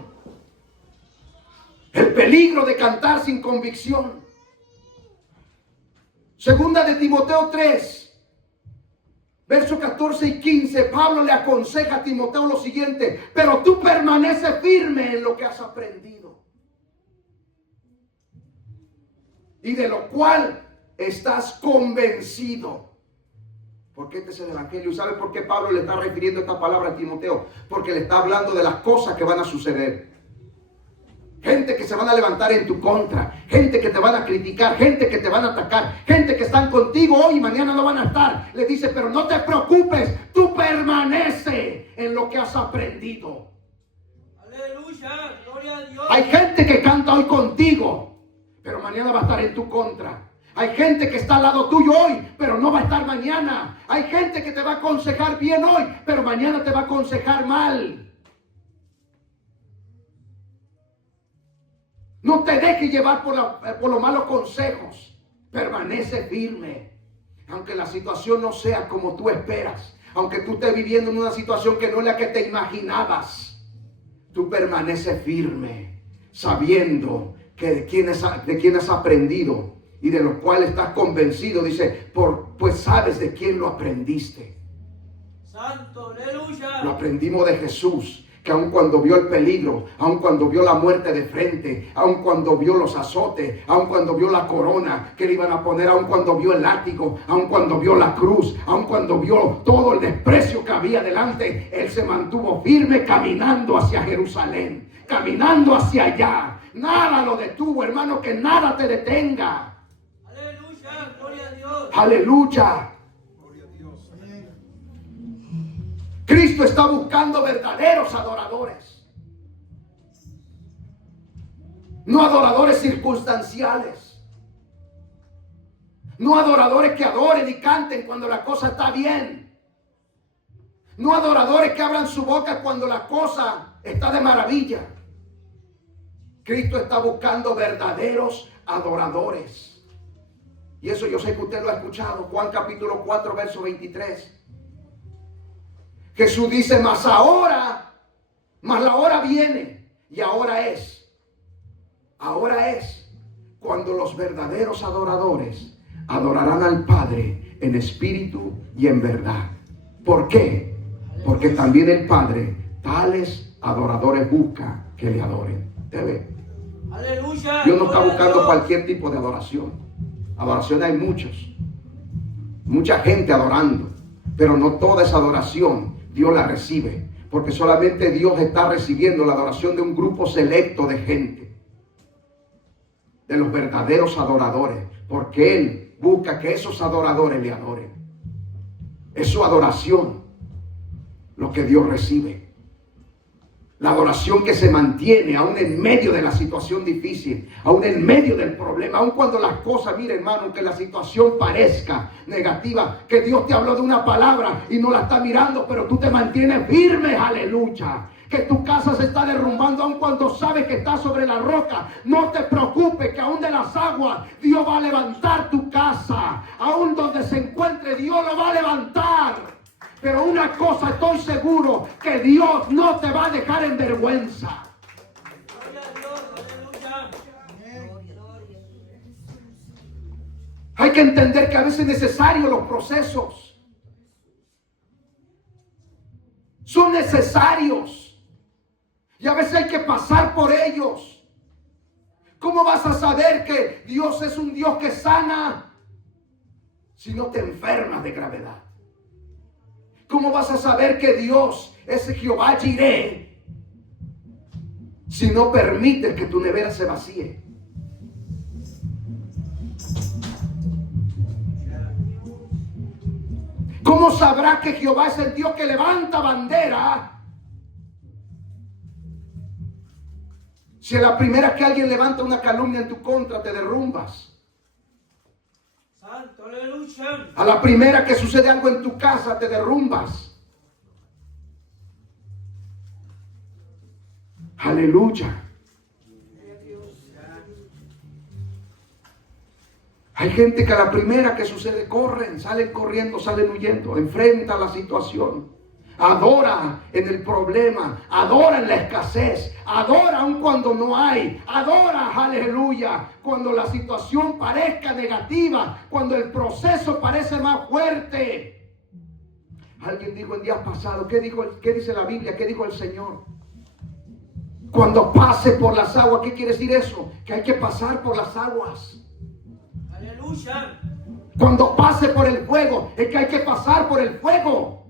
El peligro de cantar sin convicción. Segunda de Timoteo 3, versos 14 y 15, Pablo le aconseja a Timoteo lo siguiente: pero tú permaneces firme en lo que has aprendido y de lo cual estás convencido. Porque este es el evangelio. ¿Y sabe por qué Pablo le está refiriendo esta palabra a Timoteo? Porque le está hablando de las cosas que van a suceder. Gente que se van a levantar en tu contra, gente que te van a criticar, gente que te van a atacar, gente que están contigo hoy y mañana no van a estar. Le dice, pero no te preocupes, tú permanece en lo que has aprendido. Aleluya, gloria a Dios. Hay gente que canta hoy contigo, pero mañana va a estar en tu contra. Hay gente que está al lado tuyo hoy, pero no va a estar mañana. Hay gente que te va a aconsejar bien hoy, pero mañana te va a aconsejar mal. No te dejes llevar por los malos consejos. Permanece firme. Aunque la situación no sea como tú esperas. Aunque tú estés viviendo en una situación que no es la que te imaginabas. Tú permaneces firme. Sabiendo que de quién has aprendido. Y de lo cual estás convencido. Dice, pues sabes de quién lo aprendiste. Santo, aleluya. Lo aprendimos de Jesús. Que aun cuando vio el peligro, aun cuando vio la muerte de frente, aun cuando vio los azotes, aun cuando vio la corona que le iban a poner, aun cuando vio el látigo, aun cuando vio la cruz, aun cuando vio todo el desprecio que había delante, él se mantuvo firme caminando hacia Jerusalén, caminando hacia allá. Nada lo detuvo, hermano, que nada te detenga. Aleluya, gloria a Dios. Aleluya. Cristo está buscando verdaderos adoradores. No adoradores circunstanciales. No adoradores que adoren y canten cuando la cosa está bien. No adoradores que abran su boca cuando la cosa está de maravilla. Cristo está buscando verdaderos adoradores. Y eso yo sé que usted lo ha escuchado. Juan capítulo 4, verso 23. Jesús dice, mas la hora viene y ahora es cuando los verdaderos adoradores adorarán al Padre en espíritu y en verdad. ¿Por qué? Porque también el Padre tales adoradores busca que le adoren. ¿Te ve? Aleluya. Dios no está gloria a buscando Dios. cualquier tipo de adoración. Adoración hay mucha gente adorando, pero no toda esa adoración Dios la recibe, porque solamente Dios está recibiendo la adoración de un grupo selecto de gente, de los verdaderos adoradores, porque Él busca que esos adoradores le adoren. Es su adoración lo que Dios recibe. La adoración que se mantiene aún en medio de la situación difícil, aún en medio del problema, aún cuando las cosas, mire hermano, que la situación parezca negativa, que Dios te habló de una palabra y no la está mirando, pero tú te mantienes firme, aleluya. Que tu casa se está derrumbando aún cuando sabes que está sobre la roca. No te preocupes, que aún de las aguas Dios va a levantar tu casa. Aún donde se encuentre Dios lo va a levantar. Pero una cosa estoy seguro, que Dios no te va a dejar en vergüenza. Gloria a Dios, aleluya. Hay que entender que a veces es necesario los procesos. Son necesarios. Y a veces hay que pasar por ellos. ¿Cómo vas a saber que Dios es un Dios que sana si no te enfermas de gravedad? ¿Cómo vas a saber que Dios es Jehová Jireh si no permites que tu nevera se vacíe? ¿Cómo sabrás que Jehová es el Dios que levanta bandera si a la primera que alguien levanta una calumnia en tu contra te derrumbas? Santo, aleluya. A la primera que sucede algo en tu casa te derrumbas. Aleluya. Hay gente que a la primera que sucede corren, salen corriendo, salen huyendo, enfrentan la situación. Adora en el problema, adora en la escasez, adora aun cuando no hay, adora, aleluya, cuando la situación parezca negativa, cuando el proceso parece más fuerte. Alguien dijo el día pasado, ¿qué dice la Biblia? ¿Qué dijo el Señor? Cuando pase por las aguas, ¿qué quiere decir eso? Que hay que pasar por las aguas. Aleluya. Cuando pase por el fuego, es que hay que pasar por el fuego.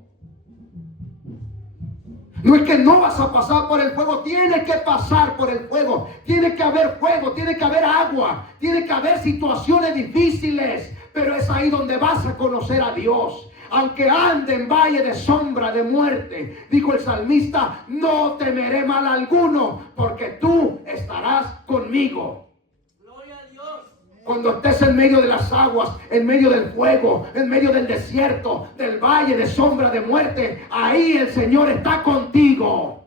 No es que no vas a pasar por el fuego, tienes que pasar por el fuego. Tiene que haber fuego, tiene que haber agua, tiene que haber situaciones difíciles. Pero es ahí donde vas a conocer a Dios. Aunque ande en valle de sombra de muerte, dijo el salmista, no temeré mal alguno, porque tú estarás conmigo. Gloria a Dios. Cuando estés en medio de las aguas, en medio del fuego, en medio del desierto, del valle de sombra de muerte, ahí el Señor está contigo.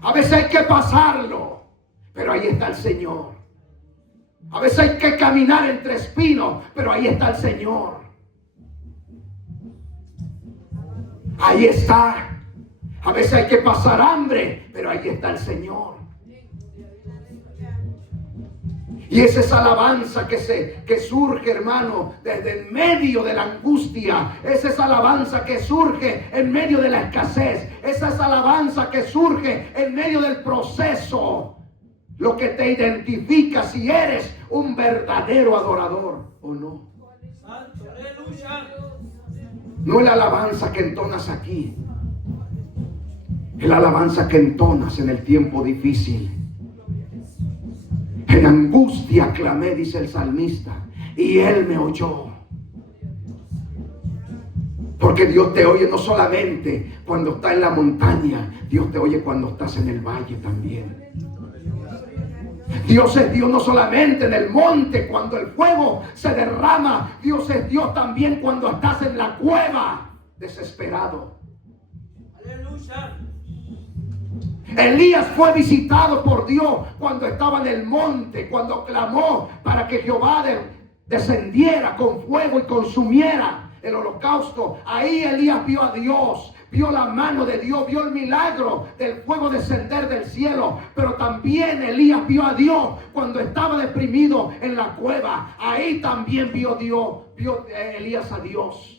A veces hay que pasarlo, pero ahí está el Señor. A veces hay que caminar entre espinos, pero ahí está el Señor. Ahí está. A veces hay que pasar hambre, pero ahí está el Señor. Y es esa alabanza que surge, hermano, desde en medio de la angustia. Es esa alabanza que surge en medio de la escasez. Es esa alabanza que surge en medio del proceso. Lo que te identifica si eres un verdadero adorador o no. Santo, aleluya. No es la alabanza que entonas aquí. Es la alabanza que entonas en el tiempo difícil. En angustia clamé, dice el salmista, y Él me oyó. Porque Dios te oye no solamente cuando estás en la montaña, Dios te oye cuando estás en el valle también. Dios es Dios no solamente en el monte cuando el fuego se derrama, Dios es Dios también cuando estás en la cueva desesperado. Aleluya. Elías fue visitado por Dios cuando estaba en el monte, cuando clamó para que Jehová descendiera con fuego y consumiera el holocausto. Ahí Elías vio a Dios, vio la mano de Dios, vio el milagro del fuego descender del cielo. Pero también Elías vio a Dios cuando estaba deprimido en la cueva. Ahí también vio Elías a Dios.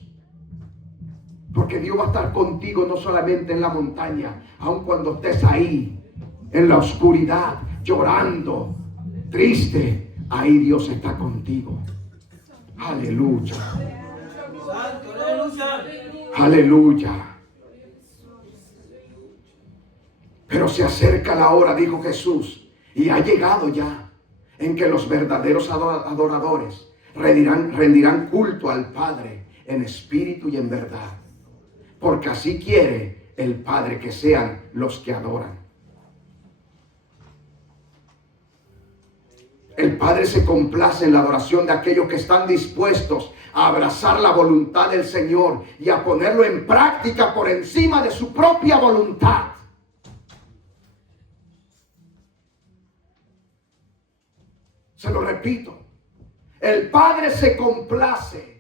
Porque Dios va a estar contigo no solamente en la montaña, aun cuando estés ahí, en la oscuridad, llorando, triste, ahí Dios está contigo. Aleluya. Santo, aleluya. Aleluya. Pero se acerca la hora, dijo Jesús, y ha llegado ya, en que los verdaderos adoradores rendirán culto al Padre en espíritu y en verdad. Porque así quiere el Padre que sean los que adoran. El Padre se complace en la adoración de aquellos que están dispuestos a abrazar la voluntad del Señor y a ponerlo en práctica por encima de su propia voluntad. Se lo repito, el Padre se complace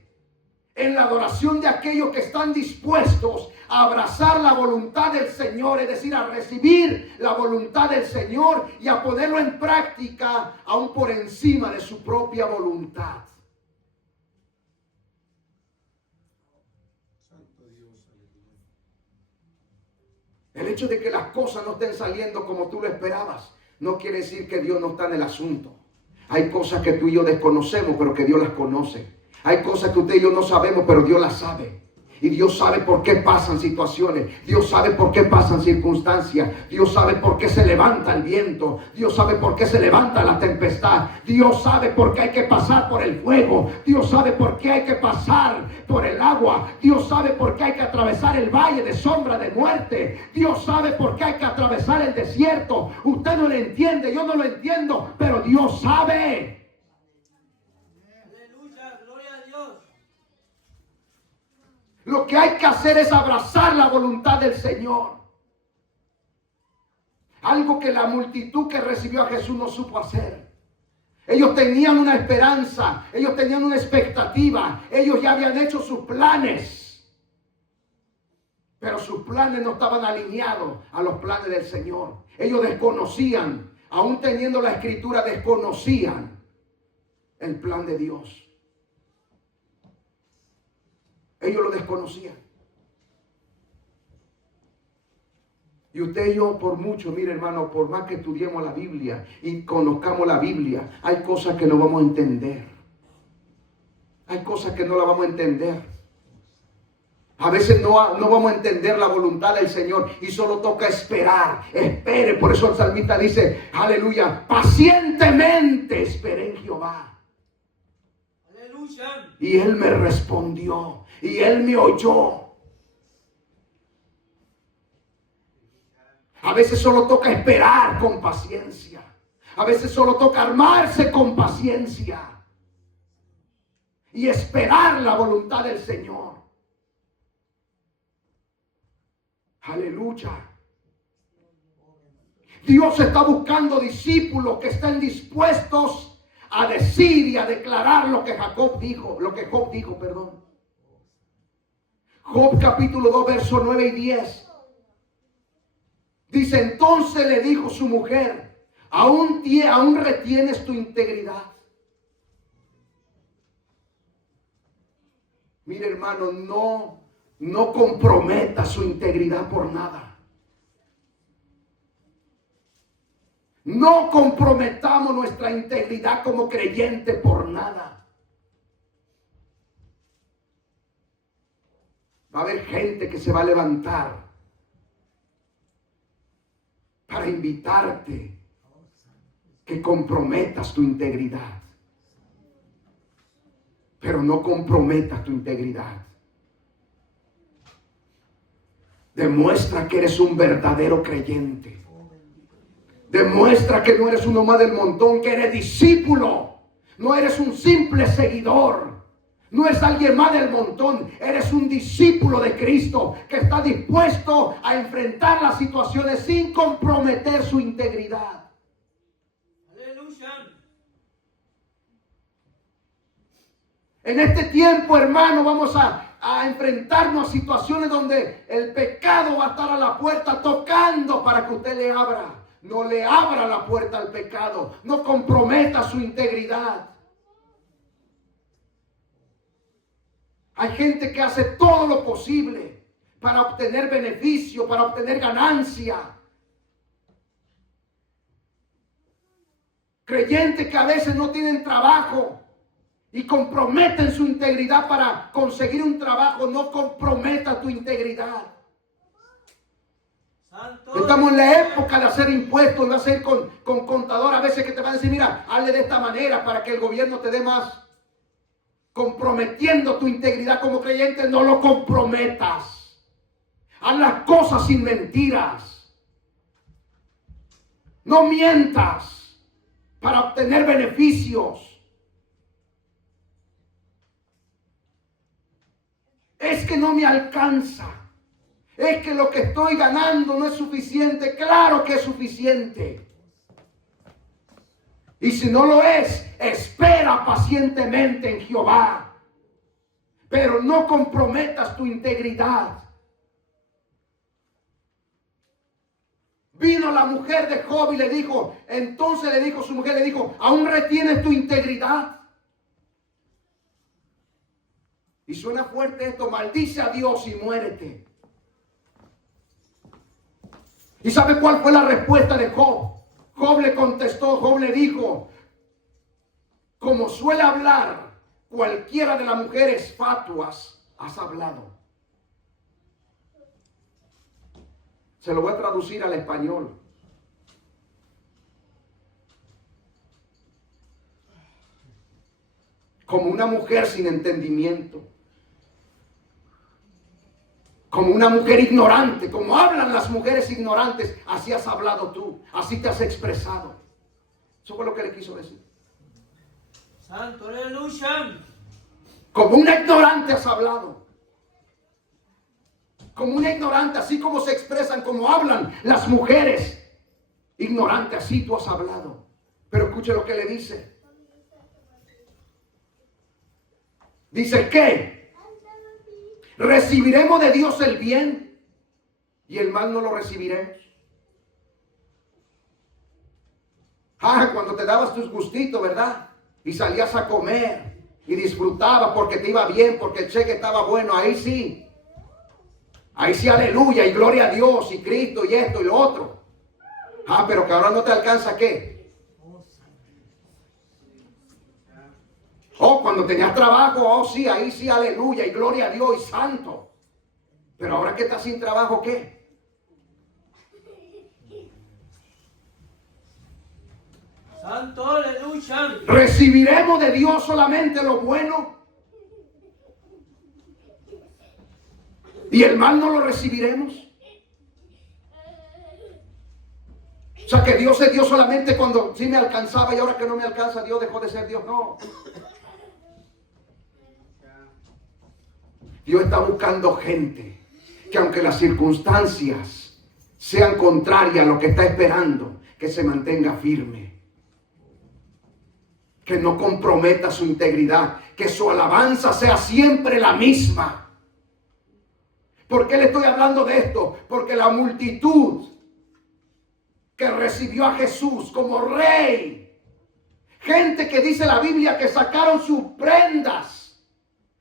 en la adoración de aquellos que están dispuestos a abrazar la voluntad del Señor, es decir, a recibir la voluntad del Señor y a ponerlo en práctica aún por encima de su propia voluntad. El hecho de que las cosas no estén saliendo como tú lo esperabas no quiere decir que Dios no está en el asunto. Hay cosas que tú y yo desconocemos, pero que Dios las conoce. Hay cosas que usted y yo no sabemos, pero Dios las sabe. Y Dios sabe por qué pasan situaciones. Dios sabe por qué pasan circunstancias. Dios sabe por qué se levanta el viento. Dios sabe por qué se levanta la tempestad. Dios sabe por qué hay que pasar por el fuego. Dios sabe por qué hay que pasar por el agua. Dios sabe por qué hay que atravesar el valle de sombra de muerte. Dios sabe por qué hay que atravesar el desierto. Usted no lo entiende, yo no lo entiendo, pero Dios sabe. Lo que hay que hacer es abrazar la voluntad del Señor. Algo que la multitud que recibió a Jesús no supo hacer. Ellos tenían una esperanza, ellos tenían una expectativa, ellos ya habían hecho sus planes. Pero sus planes no estaban alineados a los planes del Señor. Ellos desconocían, aún teniendo la escritura, desconocían el plan de Dios. Ellos lo desconocían. Y usted y yo, por mucho, mire hermano, por más que estudiemos la Biblia y conozcamos la Biblia, hay cosas que no vamos a entender. Hay cosas que no las vamos a entender. A veces no vamos a entender la voluntad del Señor y solo toca esperar. Espere, por eso el salmista dice, aleluya, pacientemente esperé en Jehová. Aleluya. Y Él me respondió y Él me oyó. A veces solo toca esperar con paciencia. A veces solo toca armarse con paciencia y esperar la voluntad del Señor. Aleluya. Dios está buscando discípulos que estén dispuestos a decir y a declarar lo que Job dijo, perdón. Job capítulo 2, versos 9 y 10. Dice, entonces le dijo su mujer, ¿aún retienes tu integridad? Mire hermano, no comprometa su integridad por nada. No comprometamos nuestra integridad como creyente por nada. Va a haber gente que se va a levantar para invitarte que comprometas tu integridad. Pero no comprometas tu integridad. Demuestra que eres un verdadero creyente. Demuestra que no eres uno más del montón, que eres discípulo. No eres un simple seguidor. No es alguien más del montón. Eres un discípulo de Cristo que está dispuesto a enfrentar las situaciones sin comprometer su integridad. Aleluya. En este tiempo, hermano, vamos a enfrentarnos a situaciones donde el pecado va a estar a la puerta tocando para que usted le abra. No le abra la puerta al pecado. No comprometa su integridad. Hay gente que hace todo lo posible para obtener beneficio, para obtener ganancia. Creyentes que a veces no tienen trabajo y comprometen su integridad para conseguir un trabajo. No comprometa tu integridad. Santo. Estamos en la época de hacer impuestos. Va a ser con contador a veces que te va a decir, mira, hazle de esta manera para que el gobierno te dé más. Comprometiendo tu integridad como creyente, no lo comprometas. Haz las cosas sin mentiras. No mientas para obtener beneficios. Es que no me alcanza. Es que lo que estoy ganando no es suficiente. Claro que es suficiente. Y si no lo es, espera pacientemente en Jehová. Pero no comprometas tu integridad. Vino la mujer de Job y le dijo, entonces le dijo su mujer, le dijo, ¿aún retienes tu integridad? Y suena fuerte esto, maldice a Dios y muérete. ¿Y sabe cuál fue la respuesta de Job? Job le contestó, Job le dijo, como suele hablar cualquiera de las mujeres fatuas, has hablado. Se lo voy a traducir al español. Como una mujer sin entendimiento. Como una mujer ignorante, como hablan las mujeres ignorantes, así has hablado tú, así te has expresado. Eso fue lo que le quiso decir. Santo, aleluya. Como una ignorante has hablado. Como una ignorante, así como se expresan, como hablan las mujeres ignorantes, así tú has hablado. Pero escuche lo que le dice. Dice que recibiremos de Dios el bien y el mal no lo recibiremos. Cuando te dabas tus gustitos, ¿verdad? Y salías a comer y disfrutabas porque te iba bien, porque el cheque estaba bueno, ahí sí. Ahí sí, aleluya, y gloria a Dios, y Cristo, y esto, y lo otro. Pero que ahora no te alcanza, ¿qué? Cuando tenías trabajo, sí, ahí sí, aleluya, y gloria a Dios, y santo. Pero ahora que estás sin trabajo, ¿qué? Santo, aleluya. ¿Recibiremos de Dios solamente lo bueno? ¿Y el mal no lo recibiremos? O sea, que Dios es Dios solamente cuando sí me alcanzaba y ahora que no me alcanza, Dios dejó de ser Dios. No. Dios está buscando gente que aunque las circunstancias sean contrarias a lo que está esperando, que se mantenga firme. Que no comprometa su integridad. Que su alabanza sea siempre la misma. ¿Por qué le estoy hablando de esto? Porque la multitud que recibió a Jesús como rey, gente que dice la Biblia que sacaron sus prendas,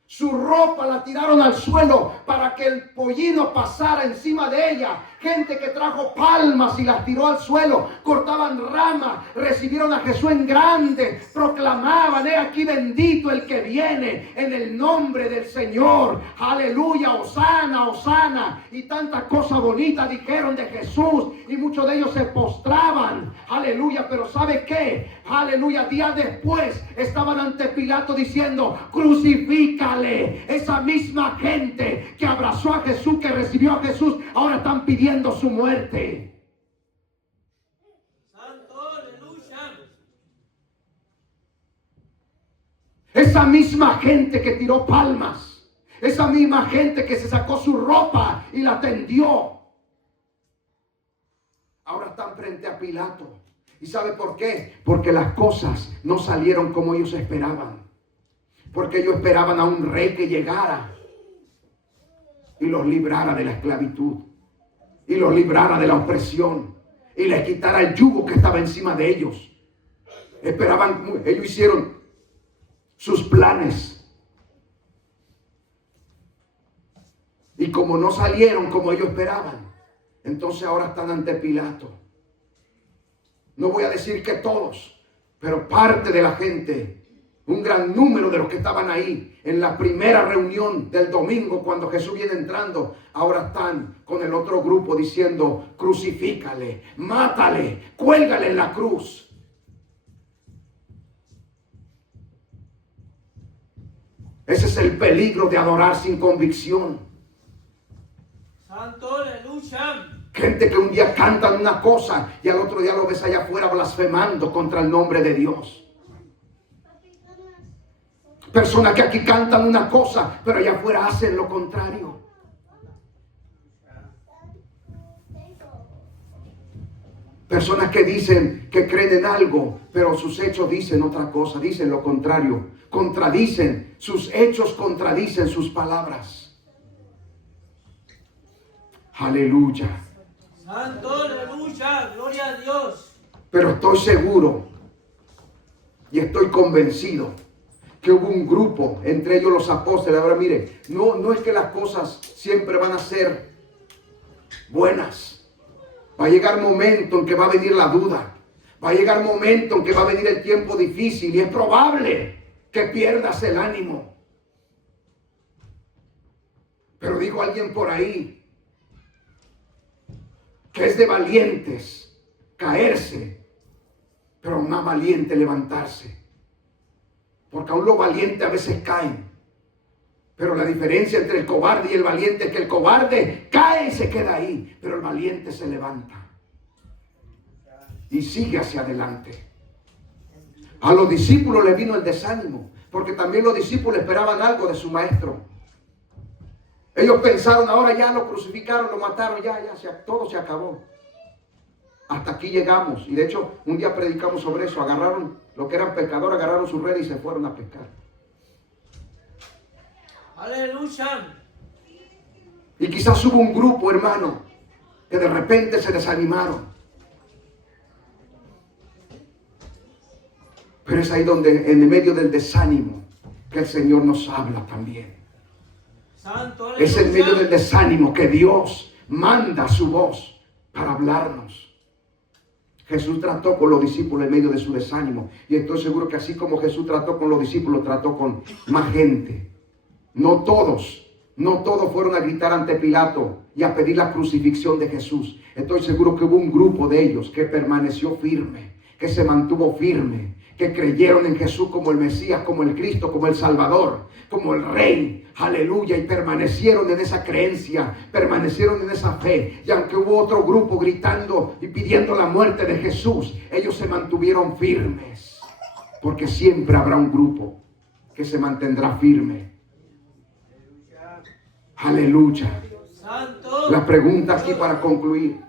su ropa la tiraron al suelo para que el pollino pasara encima de ella. Gente que trajo palmas y las tiró al suelo, cortaban ramas, recibieron a Jesús en grande, proclamaban: he aquí bendito el que viene en el nombre del Señor. Aleluya, hosana, hosana. Y tantas cosas bonitas dijeron de Jesús y muchos de ellos se postraban. Aleluya, pero ¿sabe qué? Aleluya, días después estaban ante Pilato diciendo: crucifícale. Esa misma gente que abrazó a Jesús, que recibió a Jesús, ahora están pidiendo su muerte. Santo, aleluya. Esa misma gente que tiró palmas, esa misma gente que se sacó su ropa y la tendió, ahora están frente a Pilato. ¿Y sabe por qué? Porque las cosas no salieron como ellos esperaban. Porque ellos esperaban a un rey que llegara y los librara de la esclavitud, y los librara de la opresión, y les quitara el yugo que estaba encima de ellos. Esperaban, ellos hicieron sus planes, y como no salieron como ellos esperaban, entonces ahora están ante Pilato. No voy a decir que todos, pero parte de la gente, un gran número de los que estaban ahí en la primera reunión del domingo cuando Jesús viene entrando, ahora están con el otro grupo diciendo: crucifícale, mátale, cuélgale en la cruz. Ese es el peligro de adorar sin convicción. Santo, aleluya. Gente que un día cantan una cosa y al otro día lo ves allá afuera blasfemando contra el nombre de Dios. Personas que aquí cantan una cosa, pero allá afuera hacen lo contrario. Personas que dicen que creen en algo, pero sus hechos dicen otra cosa, dicen lo contrario. Contradicen, sus hechos contradicen sus palabras. Aleluya. Santo, aleluya, gloria a Dios. Pero estoy seguro y estoy convencido que hubo un grupo, entre ellos los apóstoles. Ahora mire, no es que las cosas siempre van a ser buenas. Va a llegar momento en que va a venir la duda. Va a llegar momento en que va a venir el tiempo difícil y es probable que pierdas el ánimo. Pero dijo alguien por ahí que es de valientes caerse, pero más valiente levantarse. Porque aún los valientes a veces caen. Pero la diferencia entre el cobarde y el valiente es que el cobarde cae y se queda ahí. Pero el valiente se levanta y sigue hacia adelante. A los discípulos les vino el desánimo. Porque también los discípulos esperaban algo de su maestro. Ellos pensaron: ahora ya lo crucificaron, lo mataron, todo se acabó. Hasta aquí llegamos. Y de hecho, un día predicamos sobre eso. Agarraron, lo que eran pescadores, agarraron su red y se fueron a pescar. Aleluya. Y quizás hubo un grupo, hermano, que de repente se desanimaron. Pero es ahí donde, en el medio del desánimo, que el Señor nos habla también. Santo, Es en medio aleluya. del desánimo que Dios manda su voz para hablarnos. Jesús trató con los discípulos en medio de su desánimo. Y estoy seguro que así como Jesús trató con los discípulos, trató con más gente. No todos fueron a gritar ante Pilato y a pedir la crucifixión de Jesús. Estoy seguro que hubo un grupo de ellos que permaneció firme, que se mantuvo firme, que creyeron en Jesús como el Mesías, como el Cristo, como el Salvador, como el Rey. Aleluya. Y permanecieron en esa creencia, permanecieron en esa fe. Y aunque hubo otro grupo gritando y pidiendo la muerte de Jesús, ellos se mantuvieron firmes. Porque siempre habrá un grupo que se mantendrá firme. Aleluya. Santo. La pregunta aquí para concluir: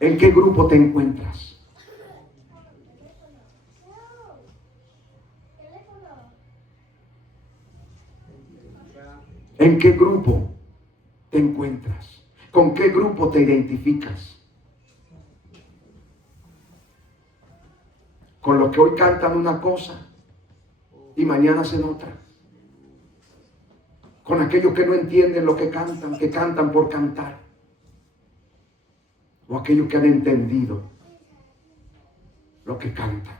¿en qué grupo te encuentras? ¿En qué grupo te encuentras? ¿Con qué grupo te identificas? ¿Con los que hoy cantan una cosa y mañana hacen otra? ¿Con aquellos que no entienden lo que cantan por cantar? ¿O aquellos que han entendido lo que cantan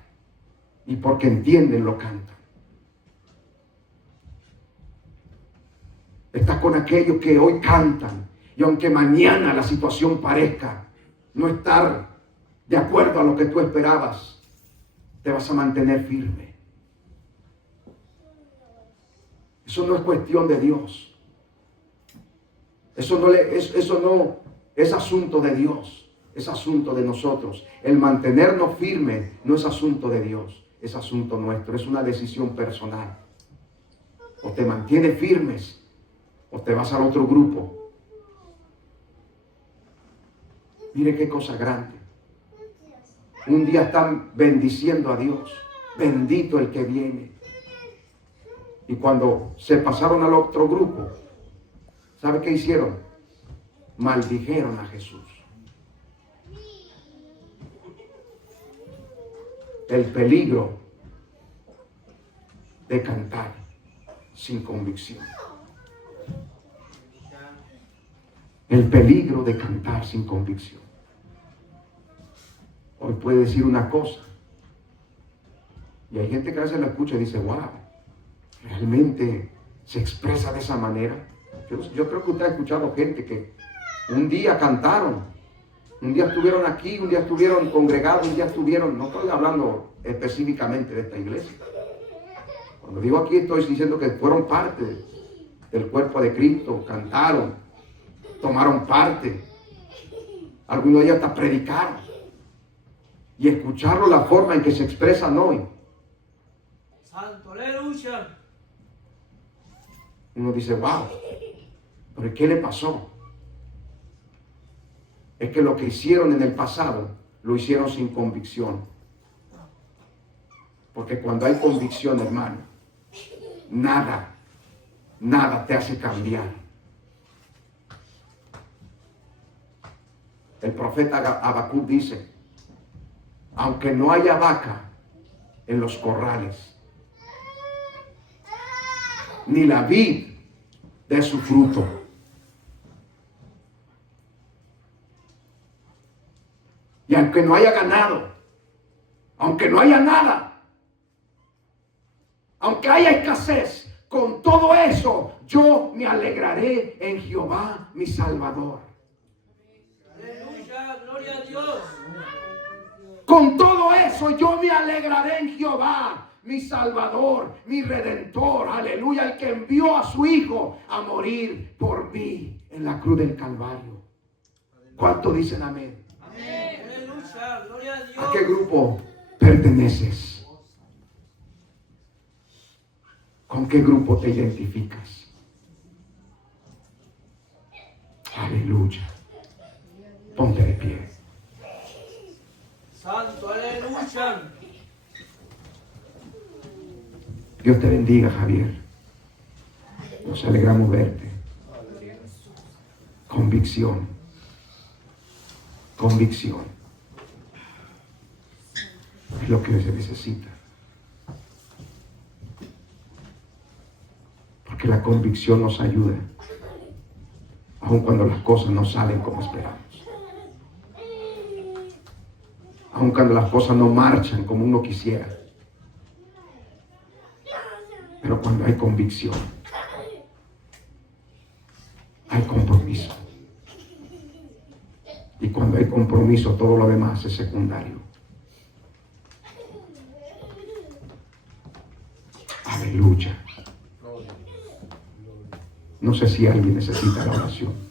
y porque entienden lo cantan? Estás con aquellos que hoy cantan y aunque mañana la situación parezca no estar de acuerdo a lo que tú esperabas, te vas a mantener firme. Eso no es cuestión de Dios. Eso no es asunto de Dios, es asunto de nosotros. El mantenernos firmes no es asunto de Dios, es asunto nuestro, es una decisión personal. O te mantienes firmes o te vas al otro grupo. Mire qué cosa grande. Un día están bendiciendo a Dios. Bendito el que viene. Y cuando se pasaron al otro grupo, ¿sabe qué hicieron? Maldijeron a Jesús. El peligro de cantar sin convicción. El peligro de cantar sin convicción. Hoy puede decir una cosa y hay gente que a veces la escucha y dice: wow, realmente se expresa de esa manera. Yo creo que usted ha escuchado gente que un día cantaron, un día estuvieron aquí, un día estuvieron congregados, un día estuvieron, no estoy hablando específicamente de esta iglesia. Cuando digo aquí estoy diciendo que fueron parte del cuerpo de Cristo, cantaron, tomaron parte, algunos de ellos hasta predicaron, y escucharlo la forma en que se expresan hoy. Santo, aleluya. Uno dice: wow, pero ¿qué le pasó? Es que lo que hicieron en el pasado lo hicieron sin convicción. Porque cuando hay convicción, hermano, nada te hace cambiar. El profeta Habacuc dice: aunque no haya vaca en los corrales, ni la vid dé su fruto, y aunque no haya ganado, aunque no haya nada, aunque haya escasez, con todo eso yo me alegraré en Jehová mi Salvador. Aleluya, gloria a Dios. Con todo eso yo me alegraré en Jehová, mi Salvador, mi Redentor. Aleluya, el que envió a su Hijo a morir por mí en la cruz del Calvario. ¿Cuánto dicen amén? Amén. Aleluya, gloria a Dios. ¿A qué grupo perteneces? ¿Con qué grupo te identificas? Aleluya. Ponte de pie. Santo, aleluya. Dios te bendiga, Javier. Nos alegramos verte. Convicción. Convicción. Es lo que se necesita. Porque la convicción nos ayuda, aun cuando las cosas no salen como esperamos. Aun cuando las cosas no marchan como uno quisiera. Pero cuando hay convicción, hay compromiso. Y cuando hay compromiso, todo lo demás es secundario. Aleluya. No sé si alguien necesita la oración.